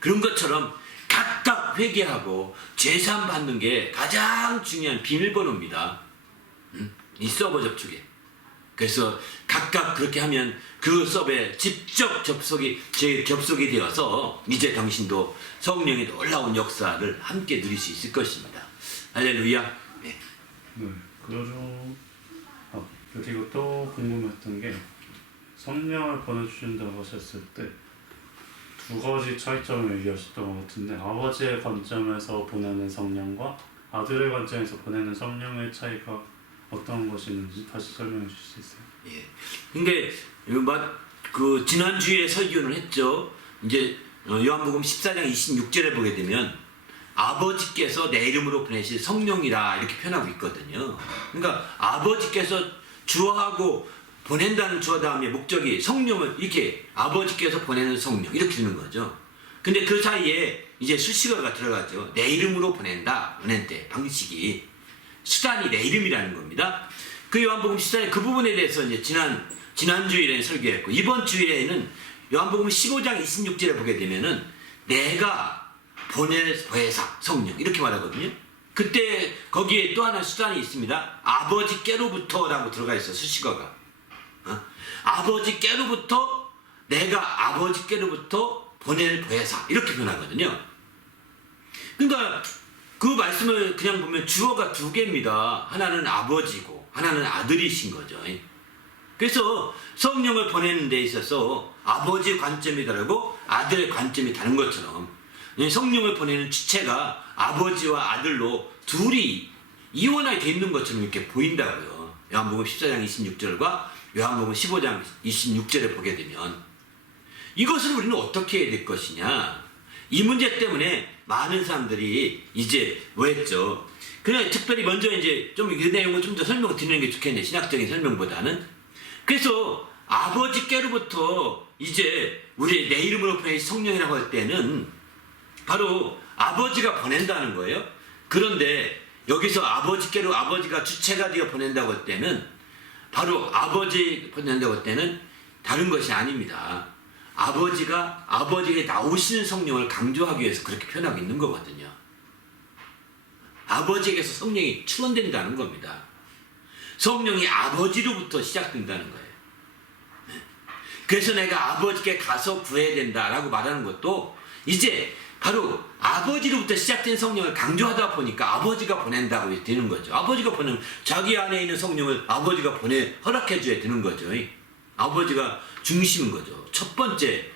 그런 것처럼 각각 회개하고 죄산 받는 게 가장 중요한 비밀번호입니다. 이 서버 접촉에. 그래서 각각 그렇게 하면 그 서버에 직접 접속이 되어서 이제 당신도 성령의 놀라운 역사를 함께 누릴 수 있을 것입니다. 할렐루야. 네. 네. 그리고 또 궁금했던 게 성령을 보내주신다고 하셨을 때 두 가지 차이점을 얘기하셨던 것 같은데 아버지의 관점에서 보내는 성령과 아들의 관점에서 보내는 성령의 차이가 어떤 것인지 다시 설명해 주실 수 있어요? 예. 근데 그 지난 주일에 설교를 했죠. 이제 요한복음 14장 26절에 보게 되면 아버지께서 내 이름으로 보내실 성령이라 이렇게 표현하고 있거든요. 그러니까 아버지께서 주어하고 보낸다는 주어 다음에 목적이 성령을 이렇게 아버지께서 보내는 성령 이렇게 되는 거죠. 근데 그 사이에 이제 수식어가 들어가죠. 내 이름으로 보낸다. 보낼 때 방식이 수단이 내 이름이라는 겁니다. 그 요한복음 14장 그 부분에 대해서 이제 지난 주일에 설교했고 이번 주일에는 요한복음 15장 26절에 보게 되면은 내가 보낼 보혜사 성령 이렇게 말하거든요. 그때 거기에 또 하나 수단이 있습니다. 아버지께로부터라고 들어가 있어 수식어가. 아버지께로부터 내가 아버지께로부터 보낼 보혜사 이렇게 표현하거든요. 그러니까 그 말씀을 그냥 보면 주어가 두 개입니다. 하나는 아버지고 하나는 아들이신 거죠. 그래서 성령을 보내는 데 있어서 아버지의 관점이 다르고 아들의 관점이 다른 것처럼 성령을 보내는 주체가 아버지와 아들로 둘이 이원하게 돼 있는 것처럼 이렇게 보인다고요. 요한복음 14장 26절과 요한복음 15장 26절에 보게 되면 이것을 우리는 어떻게 해야 될 것이냐 이 문제 때문에 많은 사람들이 이제 뭐 했죠. 그냥 특별히 먼저 이제 좀 이 내용을 좀 더 설명드리는 게 좋겠네. 신학적인 설명보다는. 그래서 아버지께로부터 이제 우리 내 이름으로 보내신 성령이라고 할 때는 바로 아버지가 보낸다는 거예요. 그런데 여기서 아버지께로 아버지가 주체가 되어 보낸다고 할 때는 바로 아버지 보낸다고 할 때는 다른 것이 아닙니다. 아버지에게 나오시는 성령을 강조하기 위해서 그렇게 표현하고 있는 거거든요. 아버지에게서 성령이 추원된다는 겁니다. 성령이 아버지로부터 시작된다는 거예요. 그래서 내가 아버지께 가서 구해야 된다라고 말하는 것도 이제 바로 아버지로부터 시작된 성령을 강조하다 보니까 아버지가 보낸다고 되는 거죠. 아버지가 보내면 자기 안에 있는 성령을 아버지가 허락해 줘야 되는 거죠. 아버지가 중심인 거죠. 첫 번째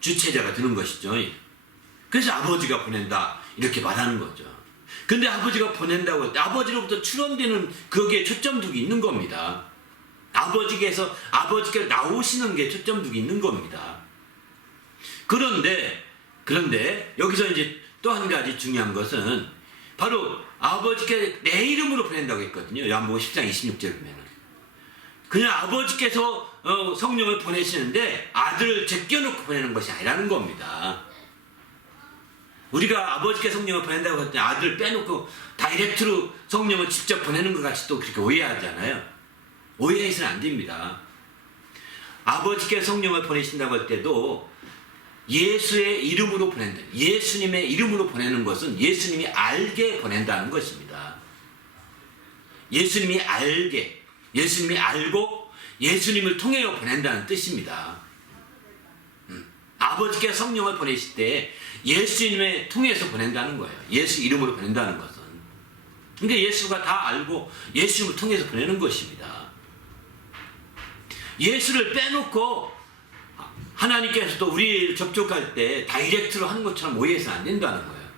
주체자가 되는 것이죠. 그래서 아버지가 보낸다 이렇게 말하는 거죠. 근데 아버지가 보낸다고 할 때 아버지로부터 출원되는 거기에 초점두기 있는 겁니다. 아버지께서 나오시는 게 초점두기 있는 겁니다. 그런데 여기서 이제 또 한 가지 중요한 것은 바로 아버지께 내 이름으로 보낸다고 했거든요. 요한복음 10장 26절 보면은 그냥 아버지께서 성령을 보내시는데 아들을 제껴놓고 보내는 것이 아니라는 겁니다. 우리가 아버지께 성령을 보낸다고 할 때 아들을 빼놓고 다이렉트로 성령을 직접 보내는 것 같이 또 그렇게 오해하잖아요. 오해해서는 안 됩니다. 아버지께 성령을 보내신다고 할 때도 예수의 이름으로 보낸다. 예수님의 이름으로 보내는 것은 예수님이 알게 보낸다는 것입니다. 예수님이 알고 예수님을 통해 보낸다는 뜻입니다. 아버지께 성령을 보내실 때 예수님을 통해서 보낸다는 거예요. 예수 이름으로 보낸다는 것은. 그러니까 예수가 다 알고 예수님을 통해서 보내는 것입니다. 예수를 빼놓고 하나님께서 또 우리를 접촉할 때 다이렉트로 하는 것처럼 오해해서는 안 된다는 거예요.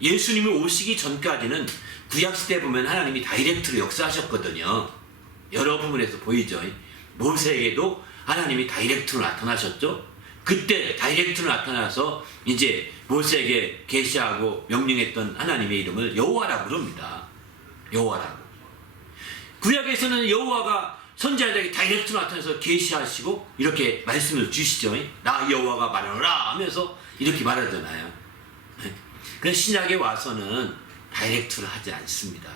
예수님이 오시기 전까지는 구약시대에 보면 하나님이 다이렉트로 역사하셨거든요. 여러 부분에서 보이죠. 모세에게도 하나님이 다이렉트로 나타나셨죠. 그때 다이렉트로 나타나서 이제 모세에게 계시하고 명령했던 하나님의 이름을 여호와라고 부릅니다. 여호와라고. 구약에서는 여호와가 선지자들에게 다이렉트로 나타나서 계시하시고 이렇게 말씀을 주시죠. 나 여호와가 말하노라 하면서 이렇게 말하잖아요. 그래서 신약에 와서는 다이렉트로 하지 않습니다.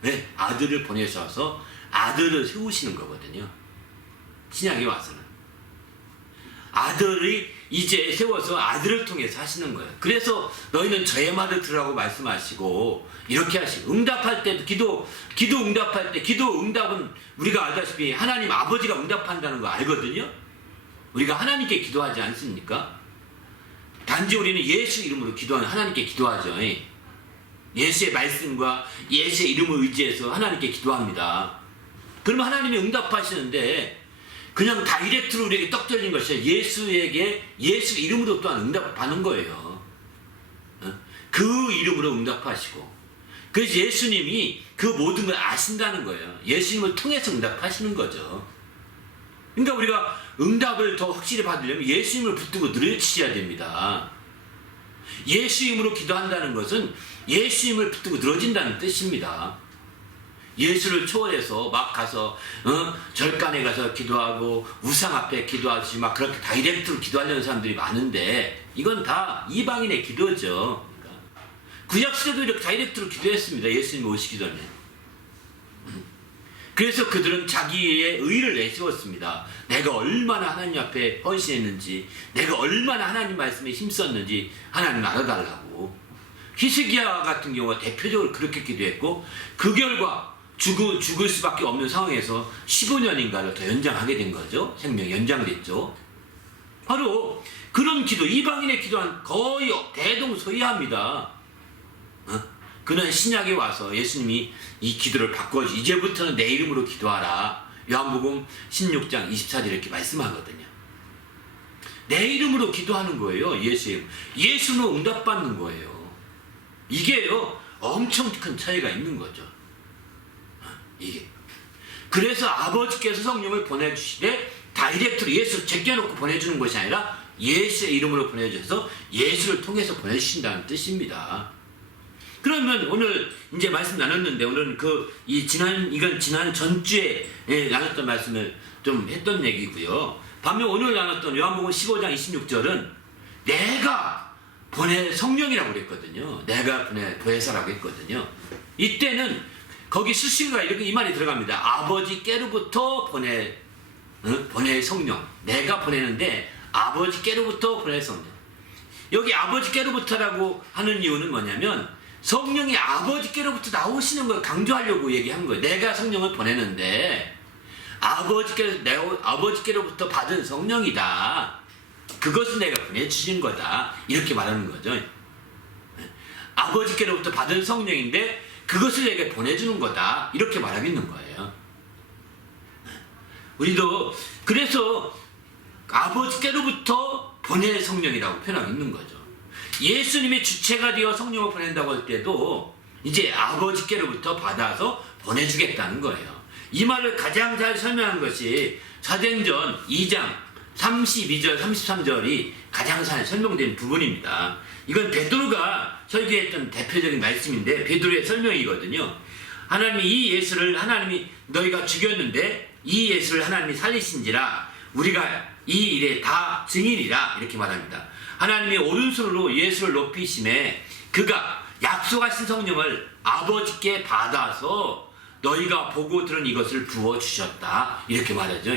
왜? 아들을 보내셔서 아들을 세우시는 거거든요. 신약에 와서는 아들이 이제 세워서 아들을 통해서 하시는 거예요. 그래서 너희는 저의 말을 들으라고 말씀하시고 이렇게 하시고, 응답할 때도 기도 응답할 때, 기도 응답은 우리가 알다시피 하나님 아버지가 응답한다는 거 알거든요. 우리가 하나님께 기도하지 않습니까? 단지 우리는 예수 이름으로 기도하는 하나님께 기도하죠. 예수의 말씀과 예수의 이름을 의지해서 하나님께 기도합니다. 그러면 하나님이 응답하시는데 그냥 다이렉트로 우리에게 떡 떨어진 것이 예수에게 예수 이름으로 또한 응답하는 거예요. 그 이름으로 응답하시고, 그래서 예수님이 그 모든 걸 아신다는 거예요. 예수님을 통해서 응답하시는 거죠. 그러니까 우리가 응답을 더 확실히 받으려면 예수님을 붙들고 늘어지셔야 됩니다. 예수 이름으로 기도한다는 것은 예수님을 붙들고 늘어진다는 뜻입니다. 예수를 초월해서 막 가서 절간에 가서 기도하고 우상 앞에 기도하듯이 막 그렇게 다이렉트로 기도하려는 사람들이 많은데 이건 다 이방인의 기도죠. 그러니까 구약시대도 이렇게 다이렉트로 기도했습니다. 예수님 오시기 전에. 그래서 그들은 자기의 의를 내세웠습니다. 내가 얼마나 하나님 앞에 헌신했는지, 내가 얼마나 하나님 말씀에 힘썼는지 하나님 알아달라고. 히스기야 같은 경우가 대표적으로 그렇게 기도했고, 그 결과 죽을 수밖에 없는 상황에서 15년인가를 더 연장하게 된 거죠. 생명이 연장됐죠. 바로 그런 기도, 이방인의 기도는 거의 대동소이합니다. 그는 신약에 와서 예수님이 이 기도를 바꿔주시, 이제부터는 내 이름으로 기도하라. 요한복음 16장 24절 이렇게 말씀하거든요. 내 이름으로 기도하는 거예요. 예수의 예수는 응답받는 거예요. 이게요 엄청 큰 차이가 있는 거죠. 이게 그래서 아버지께서 성령을 보내주시되 다이렉트로 예수 제껴놓고 보내주는 것이 아니라 예수의 이름으로 보내주셔서 예수를 통해서 보내주신다는 뜻입니다. 그러면 오늘 이제 말씀 나눴는데, 오늘은 이건 지난 전주에 나눴던 말씀을 좀 했던 얘기고요. 반면 오늘 나눴던 요한복음 15장 26절은 내가 보낼 성령이라고 그랬거든요. 내가 보낼 보혜사라고 했거든요. 이때는 거기 수식어가 이렇게 이 말이 들어갑니다. 아버지께로부터 보낼 성령. 내가 보내는데 아버지께로부터 보낼 성령. 여기 아버지께로부터라고 하는 이유는 뭐냐면 성령이 아버지께로부터 나오시는 걸 강조하려고 얘기한 거예요. 내가 성령을 보내는데 아버지께로부터 받은 성령이다. 그것을 내가 보내주신 거다. 이렇게 말하는 거죠. 아버지께로부터 받은 성령인데 그것을 내게 보내주는 거다. 이렇게 말하고 있는 거예요. 우리도 그래서 아버지께로부터 보낼 성령이라고 표현하고 있는 거죠. 예수님이 주체가 되어 성령을 보낸다고 할 때도 이제 아버지께로부터 받아서 보내주겠다는 거예요. 이 말을 가장 잘 설명한 것이 사도행전 2장 32절 33절이 가장 잘 설명된 부분입니다. 이건 베드로가 설교했던 대표적인 말씀인데 베드로의 설명이거든요. 하나님이 이 예수를 하나님이 너희가 죽였는데 이 예수를 하나님이 살리신지라 우리가 이 일에 다 증인이라 이렇게 말합니다. 하나님이 오른손으로 예수를 높이심에 그가 약속하신 성령을 아버지께 받아서 너희가 보고 들은 이것을 부어주셨다. 이렇게 말하죠.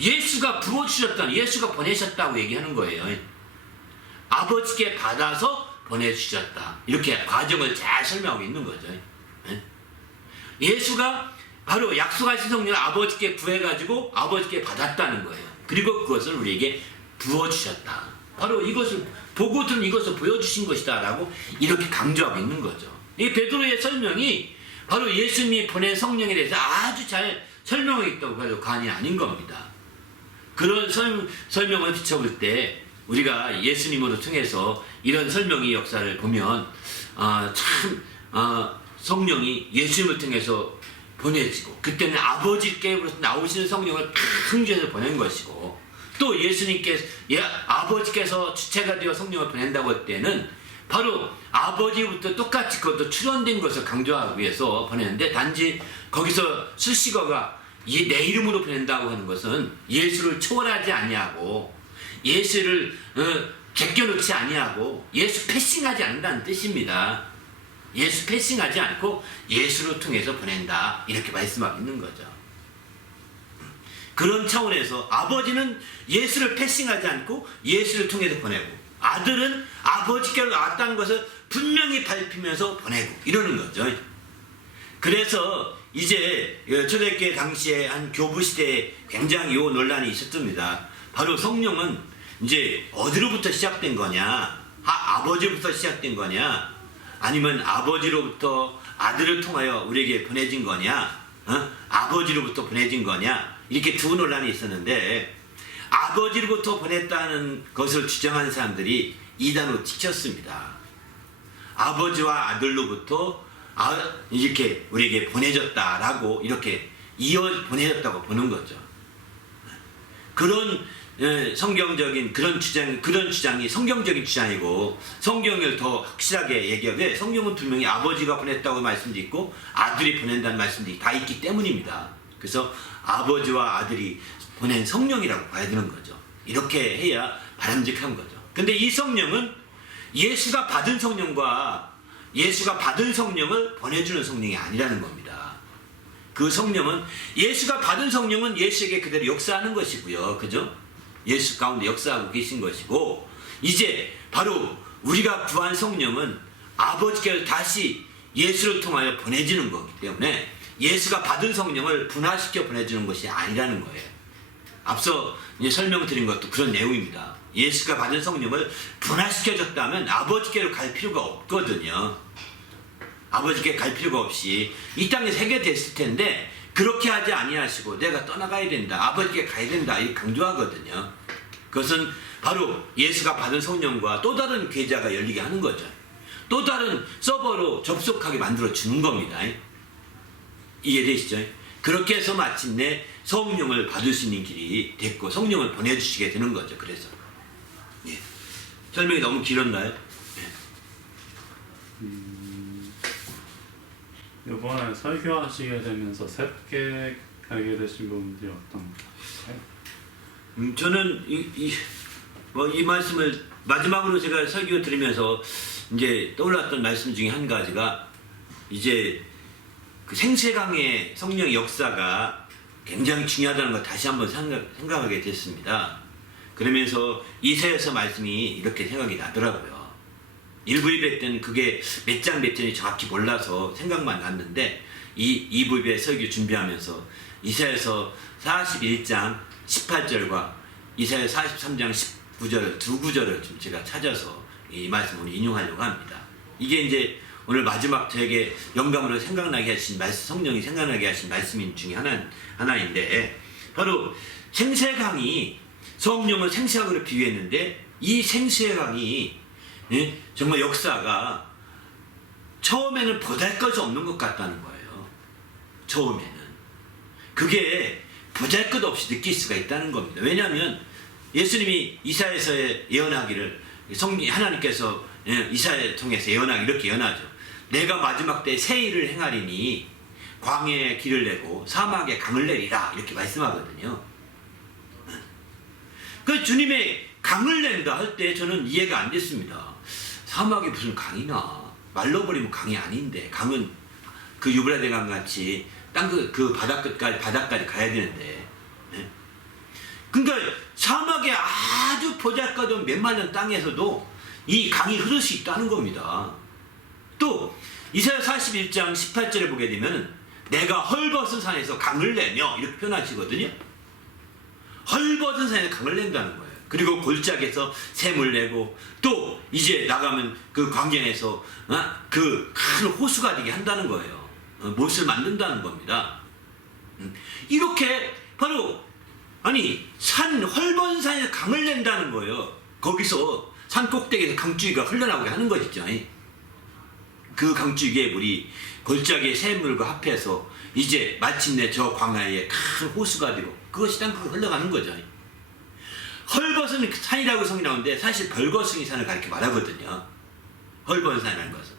예수가 부어주셨다는, 예수가 보내셨다고 얘기하는 거예요. 아버지께 받아서 보내주셨다. 이렇게 과정을 잘 설명하고 있는 거죠. 예수가 바로 약속하신 성령을 아버지께 구해가지고 아버지께 받았다는 거예요. 그리고 그것을 우리에게 부어주셨다. 바로 이것을 보고 들은 이것을 보여주신 것이다 라고 이렇게 강조하고 있는 거죠. 이 베드로의 설명이 바로 예수님이 보낸 성령에 대해서 아주 잘 설명하고 있다고 해도 과언이 아닌 겁니다. 그런 설명을 비춰볼 때 우리가 예수님으로 통해서 이런 설명의 역사를 보면 성령이 예수님을 통해서 보내지고 그때는 아버지께로부터 나오시는 성령을 강조해서 보낸 것이고 또 예수님께서 아버지께서 주체가 되어 성령을 보낸다고 할 때는 바로 아버지부터 똑같이 그것도 출원된 것을 강조하기 위해서 보내는데 단지 거기서 수식어가 내 이름으로 보낸다고 하는 것은 예수를 초월하지 아니하고 예수를 제껴놓지 아니하고 예수 패싱하지 않는다는 뜻입니다. 예수 패싱하지 않고 예수를 통해서 보낸다 이렇게 말씀하고 있는 거죠. 그런 차원에서 아버지는 예수를 패싱하지 않고 예수를 통해서 보내고 아들은 아버지께로 나왔다는 것을 분명히 밝히면서 보내고 이러는 거죠. 그래서 이제 초대교회 당시에 한 교부 시대에 굉장히 요 논란이 있었습니다. 바로 성령은 이제 어디로부터 시작된 거냐? 아버지부터 시작된 거냐? 아니면 아버지로부터 아들을 통하여 우리에게 보내진 거냐? 아버지로부터 보내진 거냐? 이렇게 두 논란이 있었는데 아버지로부터 보냈다는 것을 주장하는 사람들이 이단으로 찍혔습니다. 아버지와 아들로부터 이렇게 우리에게 보내졌다라고 이렇게 보내졌다고 보는 거죠. 그런 성경적인 그런 주장이 성경적인 주장이고 성경을 더 확실하게 얘기하되 성경은 분명히 아버지가 보냈다고 말씀도 있고 아들이 보낸다는 말씀도 다 있기 때문입니다. 그래서 아버지와 아들이 보낸 성령이라고 봐야 되는 거죠. 이렇게 해야 바람직한 거죠. 근데 이 성령은 예수가 받은 성령과 예수가 받은 성령을 보내주는 성령이 아니라는 겁니다. 그 성령은 예수가 받은 성령은 예수에게 그대로 역사하는 것이고요. 그죠? 예수 가운데 역사하고 계신 것이고 이제 바로 우리가 구한 성령은 아버지께서 다시 예수를 통하여 보내주는 거기 때문에 예수가 받은 성령을 분화시켜 보내주는 것이 아니라는 거예요. 앞서 이제 설명드린 것도 그런 내용입니다. 예수가 받은 성령을 분화시켜줬다면 아버지께로 갈 필요가 없거든요. 아버지께 갈 필요가 없이 이 땅에 새겨 됐을 텐데 그렇게 하지 아니하시고 내가 떠나가야 된다. 아버지께 가야 된다. 이렇게 강조하거든요. 그것은 바로 예수가 받은 성령과 또 다른 계좌가 열리게 하는 거죠. 또 다른 서버로 접속하게 만들어 주는 겁니다. 이해되시죠? 그렇게 해서 마침내 성령을 받을 수 있는 길이 됐고 성령을 보내주시게 되는 거죠. 그래서 설명이 너무 길었나요? 이번에 설교하시게 되면서 새롭게 알게 되신 부분들이 어떤 건가요? 저는 이 말씀을 마지막으로 제가 설교 들으면서 이제 떠올랐던 말씀 중에 한 가지가 이제 그 생세강의 성령의 역사가 굉장히 중요하다는 걸 다시 한번 생각하게 됐습니다. 그러면서 이사야서 말씀이 이렇게 생각이 나더라고요. 일부 예배 때는 그게 몇 장 몇 절이 정확히 몰라서 생각만 났는데 이 부배 설교 준비하면서 이사야서 41장 18절과 이사야 43장 19절 두 구절을 좀 제가 찾아서 이 말씀을 인용하려고 합니다. 이게 이제 오늘 마지막 저에게 영감으로 생각나게 하신 말씀, 성령이 생각나게 하신 말씀 중에 하나인데 바로 생수의 성령을 생수강으로 비유했는데 이 생수의 강이 정말 역사가 처음에는 보잘것이 없는 것 같다는 거예요. 처음에는 그게 보잘것없이 느낄 수가 있다는 겁니다. 왜냐하면 예수님이 이사야서에 예언하기를 하나님께서 이사야를 통해서 이렇게 예언하죠. 내가 마지막 때 새 일을 행하리니 광야에 길을 내고 사막에 강을 내리라 이렇게 말씀하거든요. 그 주님의 강을 낸다 할 때 저는 이해가 안 됐습니다. 사막에 무슨 강이나 말라버리면 강이 아닌데 강은 그 유브라데 강 같이 땅 그 바닥까지 가야 되는데 그러니까 사막에 아주 보잘것없는 메말른 땅에서도 이 강이 흐를 수 있다는 겁니다. 또 이사야 41장 18절에 보게 되면 내가 헐벗은 산에서 강을 내며 이렇게 표현하시거든요. 헐벗은 산에서 강을 낸다는 거예요. 그리고 골짜기에서 샘을 내고 또 이제 나가면 그 광경에서 그 큰 호수가 되게 한다는 거예요. 못을 만든다는 겁니다. 이렇게 바로 아니 산 헐번 산에서 강을 낸다는 거예요. 거기서 산 꼭대기에서 강줄기가 흘러나오게 하는 것이죠. 그 강줄기의 물이 골짜기의 샘물과 합해서 이제 마침내 저 광야에 큰 호수가 되고 그것이 땅끝으로 흘러가는 거죠. 헐벗은 산이라고 성이 나오는데 사실 벌거숭이 산을 가리켜 말하거든요. 헐벗산이라는 것은.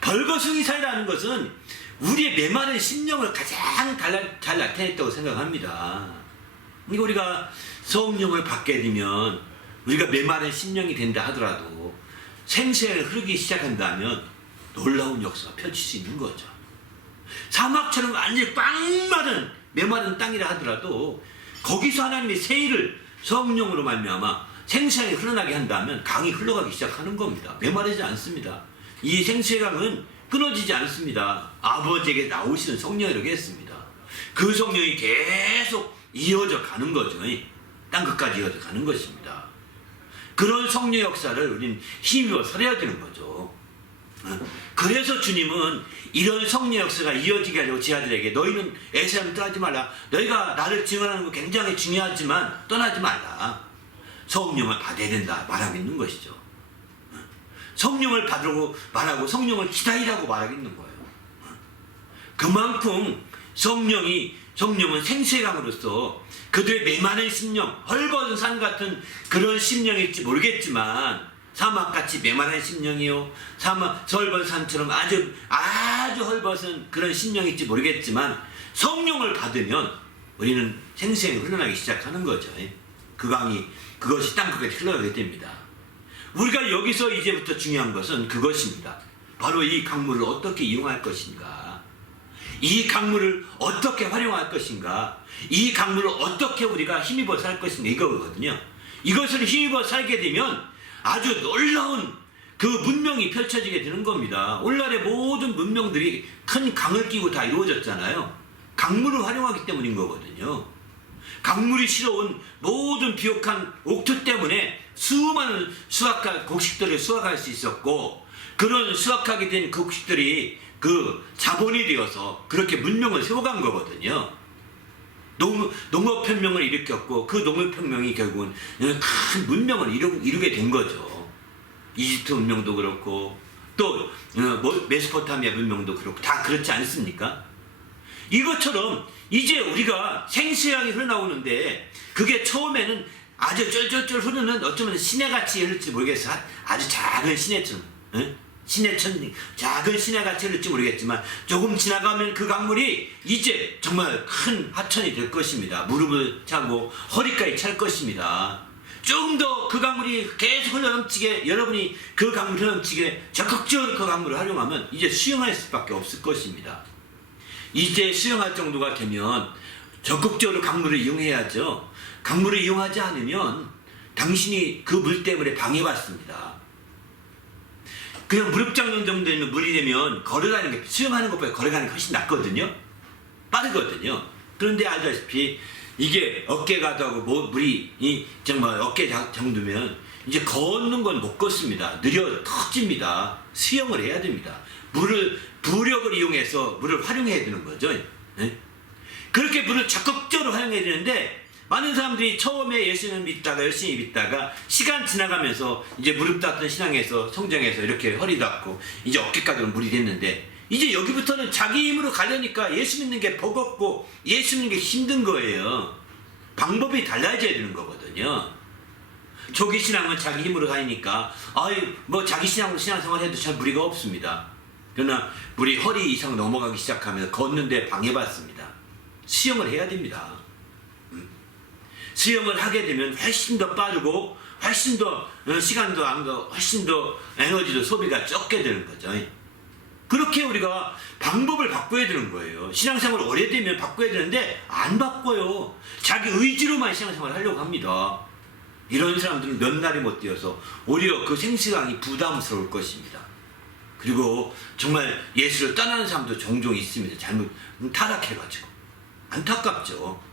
벌거숭이 산이라는 것은 우리의 메마른 심령을 가장 잘 나타냈다고 생각합니다. 그러니까 우리가 성령을 받게 되면 우리가 메마른 심령이 된다 하더라도 생수가 흐르기 시작한다면 놀라운 역사가 펼칠 수 있는 거죠. 사막처럼 완전히 꽉 마른 메마른 땅이라 하더라도 거기서 하나님의 세일을 성령으로 말미암아 생수가 흐르나게 한다면 강이 흘러가기 시작하는 겁니다. 메마르지 않습니다. 이 생수의 강은 끊어지지 않습니다. 아버지에게 나오시는 성령이라고 했습니다. 그 성령이 계속 이어져 가는 거죠. 땅끝까지 이어져 가는 것입니다. 그런 성령 역사를 우리는 힘입어 살아야 되는 거죠. 그래서 주님은 이런 성령 역사가 이어지게 하려고 제 아들에게 너희는 애사람 떠나지 말라. 너희가 나를 증언하는 거 굉장히 중요하지만 떠나지 말라. 성령을 받아야 된다 말하고 있는 것이죠. 성령을 받으라고 말하고 성령을 기다리라고 말하고 있는 거예요. 그만큼 성령은 생수의 강으로서 그들의 메마른 심령, 헐벗은 산 같은 그런 심령일지 모르겠지만 사막같이 메마른 심령이요, 헐벗은 산처럼 아주 헐벗은 그런 심령일지 모르겠지만 성령을 받으면 우리는 생수의 강이 흘러나기 시작하는 거죠. 그 강이 그것이 땅끝까지 흘러가게 됩니다. 우리가 여기서 이제부터 중요한 것은 그것입니다. 바로 이 강물을 어떻게 이용할 것인가, 이 강물을 어떻게 활용할 것인가, 이 강물을 어떻게 우리가 힘입어 살 것인가, 이거거든요. 이것을 힘입어 살게 되면 아주 놀라운 그 문명이 펼쳐지게 되는 겁니다. 오늘날의 모든 문명들이 큰 강을 끼고 다 이루어졌잖아요. 강물을 활용하기 때문인 거거든요. 강물이 실어온 모든 비옥한 옥토 때문에 수많은 곡식들을 수확할 수 있었고, 그런 수확하게 된 곡식들이 그 자본이 되어서 그렇게 문명을 세워간 거거든요. 농업혁명을 일으켰고 그 농업혁명이 결국은 큰 문명을 이루게 된 거죠. 이집트 문명도 그렇고 또 메소포타미아 문명도 그렇고 다 그렇지 않습니까? 이것처럼 이제 우리가 생수양이 흘러나오는데 그게 처음에는 아주 쫄쫄쫄 흐르는 어쩌면 시내같이 흐를지 모르겠어. 아주 작은 시내처럼, 시내천 작은 시내같이 흐를지 모르겠지만 조금 지나가면 그 강물이 이제 정말 큰 하천이 될 것입니다. 무릎을 차고 허리까지 찰 것입니다. 좀 더 그 강물이 계속 흘러넘치게, 여러분이 그 강물 흘러넘치게 적극적으로 그 강물을 활용하면 이제 수영할 수밖에 없을 것입니다. 이제 수영할 정도가 되면 적극적으로 강물을 이용해야죠. 강물을 이용하지 않으면 당신이 그 물 때문에 방해받습니다. 그냥 무릎 장정 정도 있는 물이 되면 걸어가는 게, 수영하는 것보다 걸어가는 게 훨씬 낫거든요. 빠르거든요. 그런데 알다시피 이게 어깨가 하고 물이 정말 어깨 정도면 이제 걷는 건 못 걷습니다. 느려 터집니다. 수영을 해야 됩니다. 부력을 이용해서 물을 활용해야 되는 거죠. 그렇게 물을 적극적으로 활용해야 되는데 많은 사람들이 처음에 예수님을 믿다가 열심히 믿다가 시간 지나가면서 이제 무릎 닿던 신앙에서 성정에서 이렇게 허리 닿고 이제 어깨까지는 물이 됐는데 이제 여기부터는 자기 힘으로 가려니까 예수 믿는 게 버겁고 예수 믿는 게 힘든 거예요. 방법이 달라져야 되는 거거든요. 초기 신앙은 자기 힘으로 다니니까 자기 신앙으로 신앙생활 해도 잘 무리가 없습니다. 그러나 물이 허리 이상 넘어가기 시작하면 걷는데 방해받습니다. 수영을 해야 됩니다. 수영을 하게 되면 훨씬 더 빠르고 훨씬 더 시간도 안 더 훨씬 더 에너지도 소비가 적게 되는 거죠. 그렇게 우리가 방법을 바꿔야 되는 거예요. 신앙생활을 오래되면 바꿔야 되는데 안 바꿔요. 자기 의지로만 신앙생활을 하려고 합니다. 이런 사람들은 몇 날이 못 뛰어서 오히려 그 생수강이 부담스러울 것입니다. 그리고 정말 예수를 떠나는 사람도 종종 있습니다. 잘못 타락해가지고. 안타깝죠.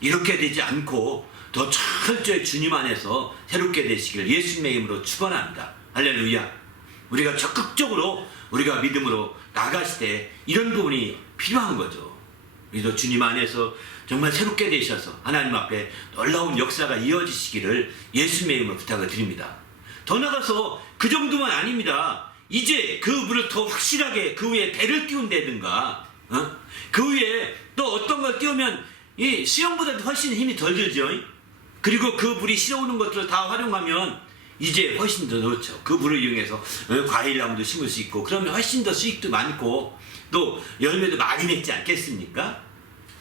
이렇게 되지 않고 더 철저히 주님 안에서 새롭게 되시길 예수님의 이름으로 축원합니다. 할렐루야. 우리가 적극적으로 우리가 믿음으로 나가실 때 이런 부분이 필요한 거죠. 우리도 주님 안에서 정말 새롭게 되셔서 하나님 앞에 놀라운 역사가 이어지시기를 예수님의 이름으로 부탁을 드립니다. 더 나가서 그 정도만 아닙니다. 이제 그 물을 더 확실하게 그 위에 배를 띄운다든가 그 위에 또 어떤 걸 띄우면 이 수영보다도 훨씬 힘이 덜 들죠. 그리고 그 물이 실어오는 것들을 다 활용하면 이제 훨씬 더 넣죠. 그 물을 이용해서 과일나무도 심을 수 있고 그러면 훨씬 더 수익도 많고 또 열매도 많이 맺지 않겠습니까?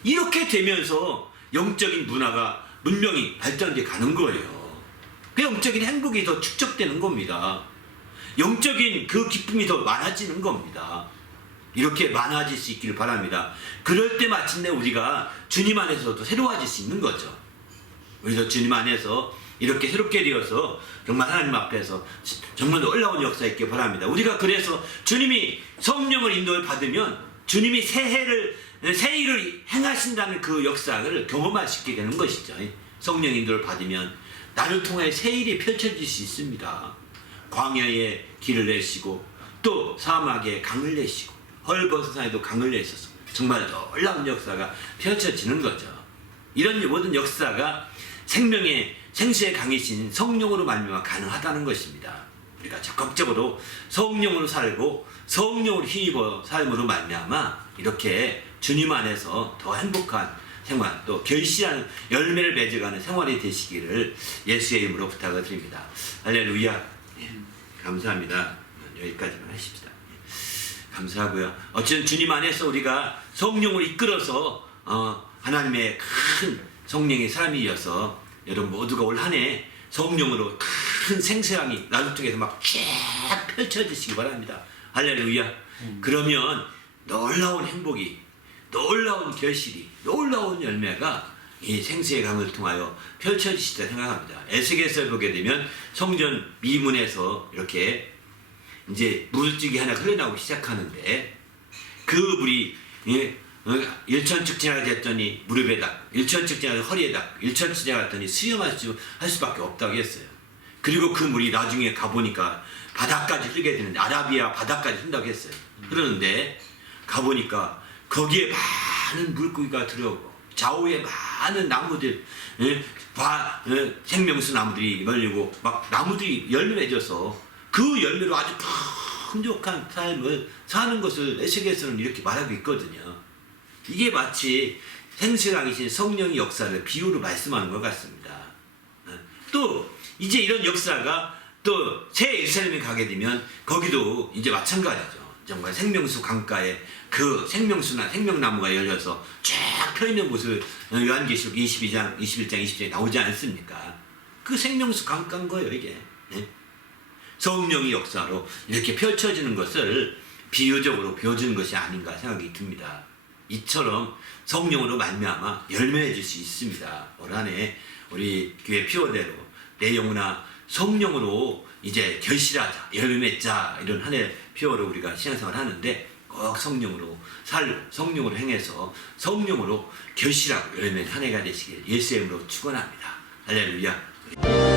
이렇게 되면서 영적인 문화가 문명이 발전돼 가는 거예요. 그 영적인 행복이 더 축적되는 겁니다. 영적인 그 기쁨이 더 많아지는 겁니다. 이렇게 많아질 수 있기를 바랍니다. 그럴 때 마침내 우리가 주님 안에서도 새로워질 수 있는 거죠. 우리도 주님 안에서 이렇게 새롭게 되어서 정말 하나님 앞에서 정말 놀라운 역사 있길 바랍니다. 우리가 그래서 주님이 성령을 인도를 받으면 주님이 새 일을 행하신다는 그 역사를 경험할 수 있게 되는 것이죠. 성령 인도를 받으면 나를 통해 새 일이 펼쳐질 수 있습니다. 광야에 길을 내시고 또 사막에 강을 내시고 헐벗은 산에도 강을 내셔서 정말 놀라운 역사가 펼쳐지는 거죠. 이런 모든 역사가 생수의 강이신 성령으로 말미암아 가능하다는 것입니다. 우리가 적극적으로 성령으로 살고 성령으로 힘입어 삶으로 말미암아 이렇게 주님 안에서 더 행복한 생활 또 결실하는 열매를 맺어가는 생활이 되시기를 예수의 이름으로 부탁을 드립니다. 할렐루야. 감사합니다. 여기까지만 하십시다. 감사하고요. 어쨌든 주님 안에서 우리가 성령을 이끌어서 하나님의 큰 성령의 사람이어서 여러분 모두가 올 한 해 성령으로 큰 생수양이 나를 통해서 막 쫙 펼쳐지시기 바랍니다. 할렐루야. 그러면 놀라운 행복이 놀라운 결실이 놀라운 열매가 이 생수의 강을 통하여 펼쳐지시다 생각합니다. 에스겔서에 보게 되면 성전 미문에서 이렇게 이제 물줄기 하나 흘러나오기 시작하는데 그 물이 1,000축 지나갔더니 무릎에다 1,000축 지나가 허리에다 1,000축 지나갔더니 수영할 수밖에 없다고 했어요. 그리고 그 물이 나중에 가보니까 바다까지 흐르게 되는데 아라비아 바다까지 흐른다고 했어요. 그러는데 가보니까 거기에 많은 물고기가 들어오고 좌우에 많은 나무들 생명수 나무들이 열리고 막 나무들이 열매 맺어서 그 열매로 아주 풍족한 삶을 사는 것을 에스겔서는 이렇게 말하고 있거든요. 이게 마치 생수강이신 성령의 역사를 비유로 말씀하는 것 같습니다. 또 이제 이런 역사가 또 새 예루살렘에 가게 되면 거기도 이제 마찬가지죠. 정말 생명수 강가에 그 생명나무가 열려서 쫙 펴있는 모습을 요한계시록 21장 20장에 나오지 않습니까? 그 생명수 강가인 거예요, 이게. 성령의 역사로 이렇게 펼쳐지는 것을 비유적으로 보여주는 것이 아닌가 생각이 듭니다. 이처럼 성령으로 말미암아 열매해질 수 있습니다. 올 한 해 우리 교회 피워대로 내 영혼아 성령으로 이제 결실하자, 열매 맺자 이런 한 해 피워로 우리가 신앙생활 하는데 꼭 성령으로 살고 성령으로 행해서 성령으로 결실하고 열매 한 해가 되시길 예수의 이름으로 축원합니다. 할렐루야.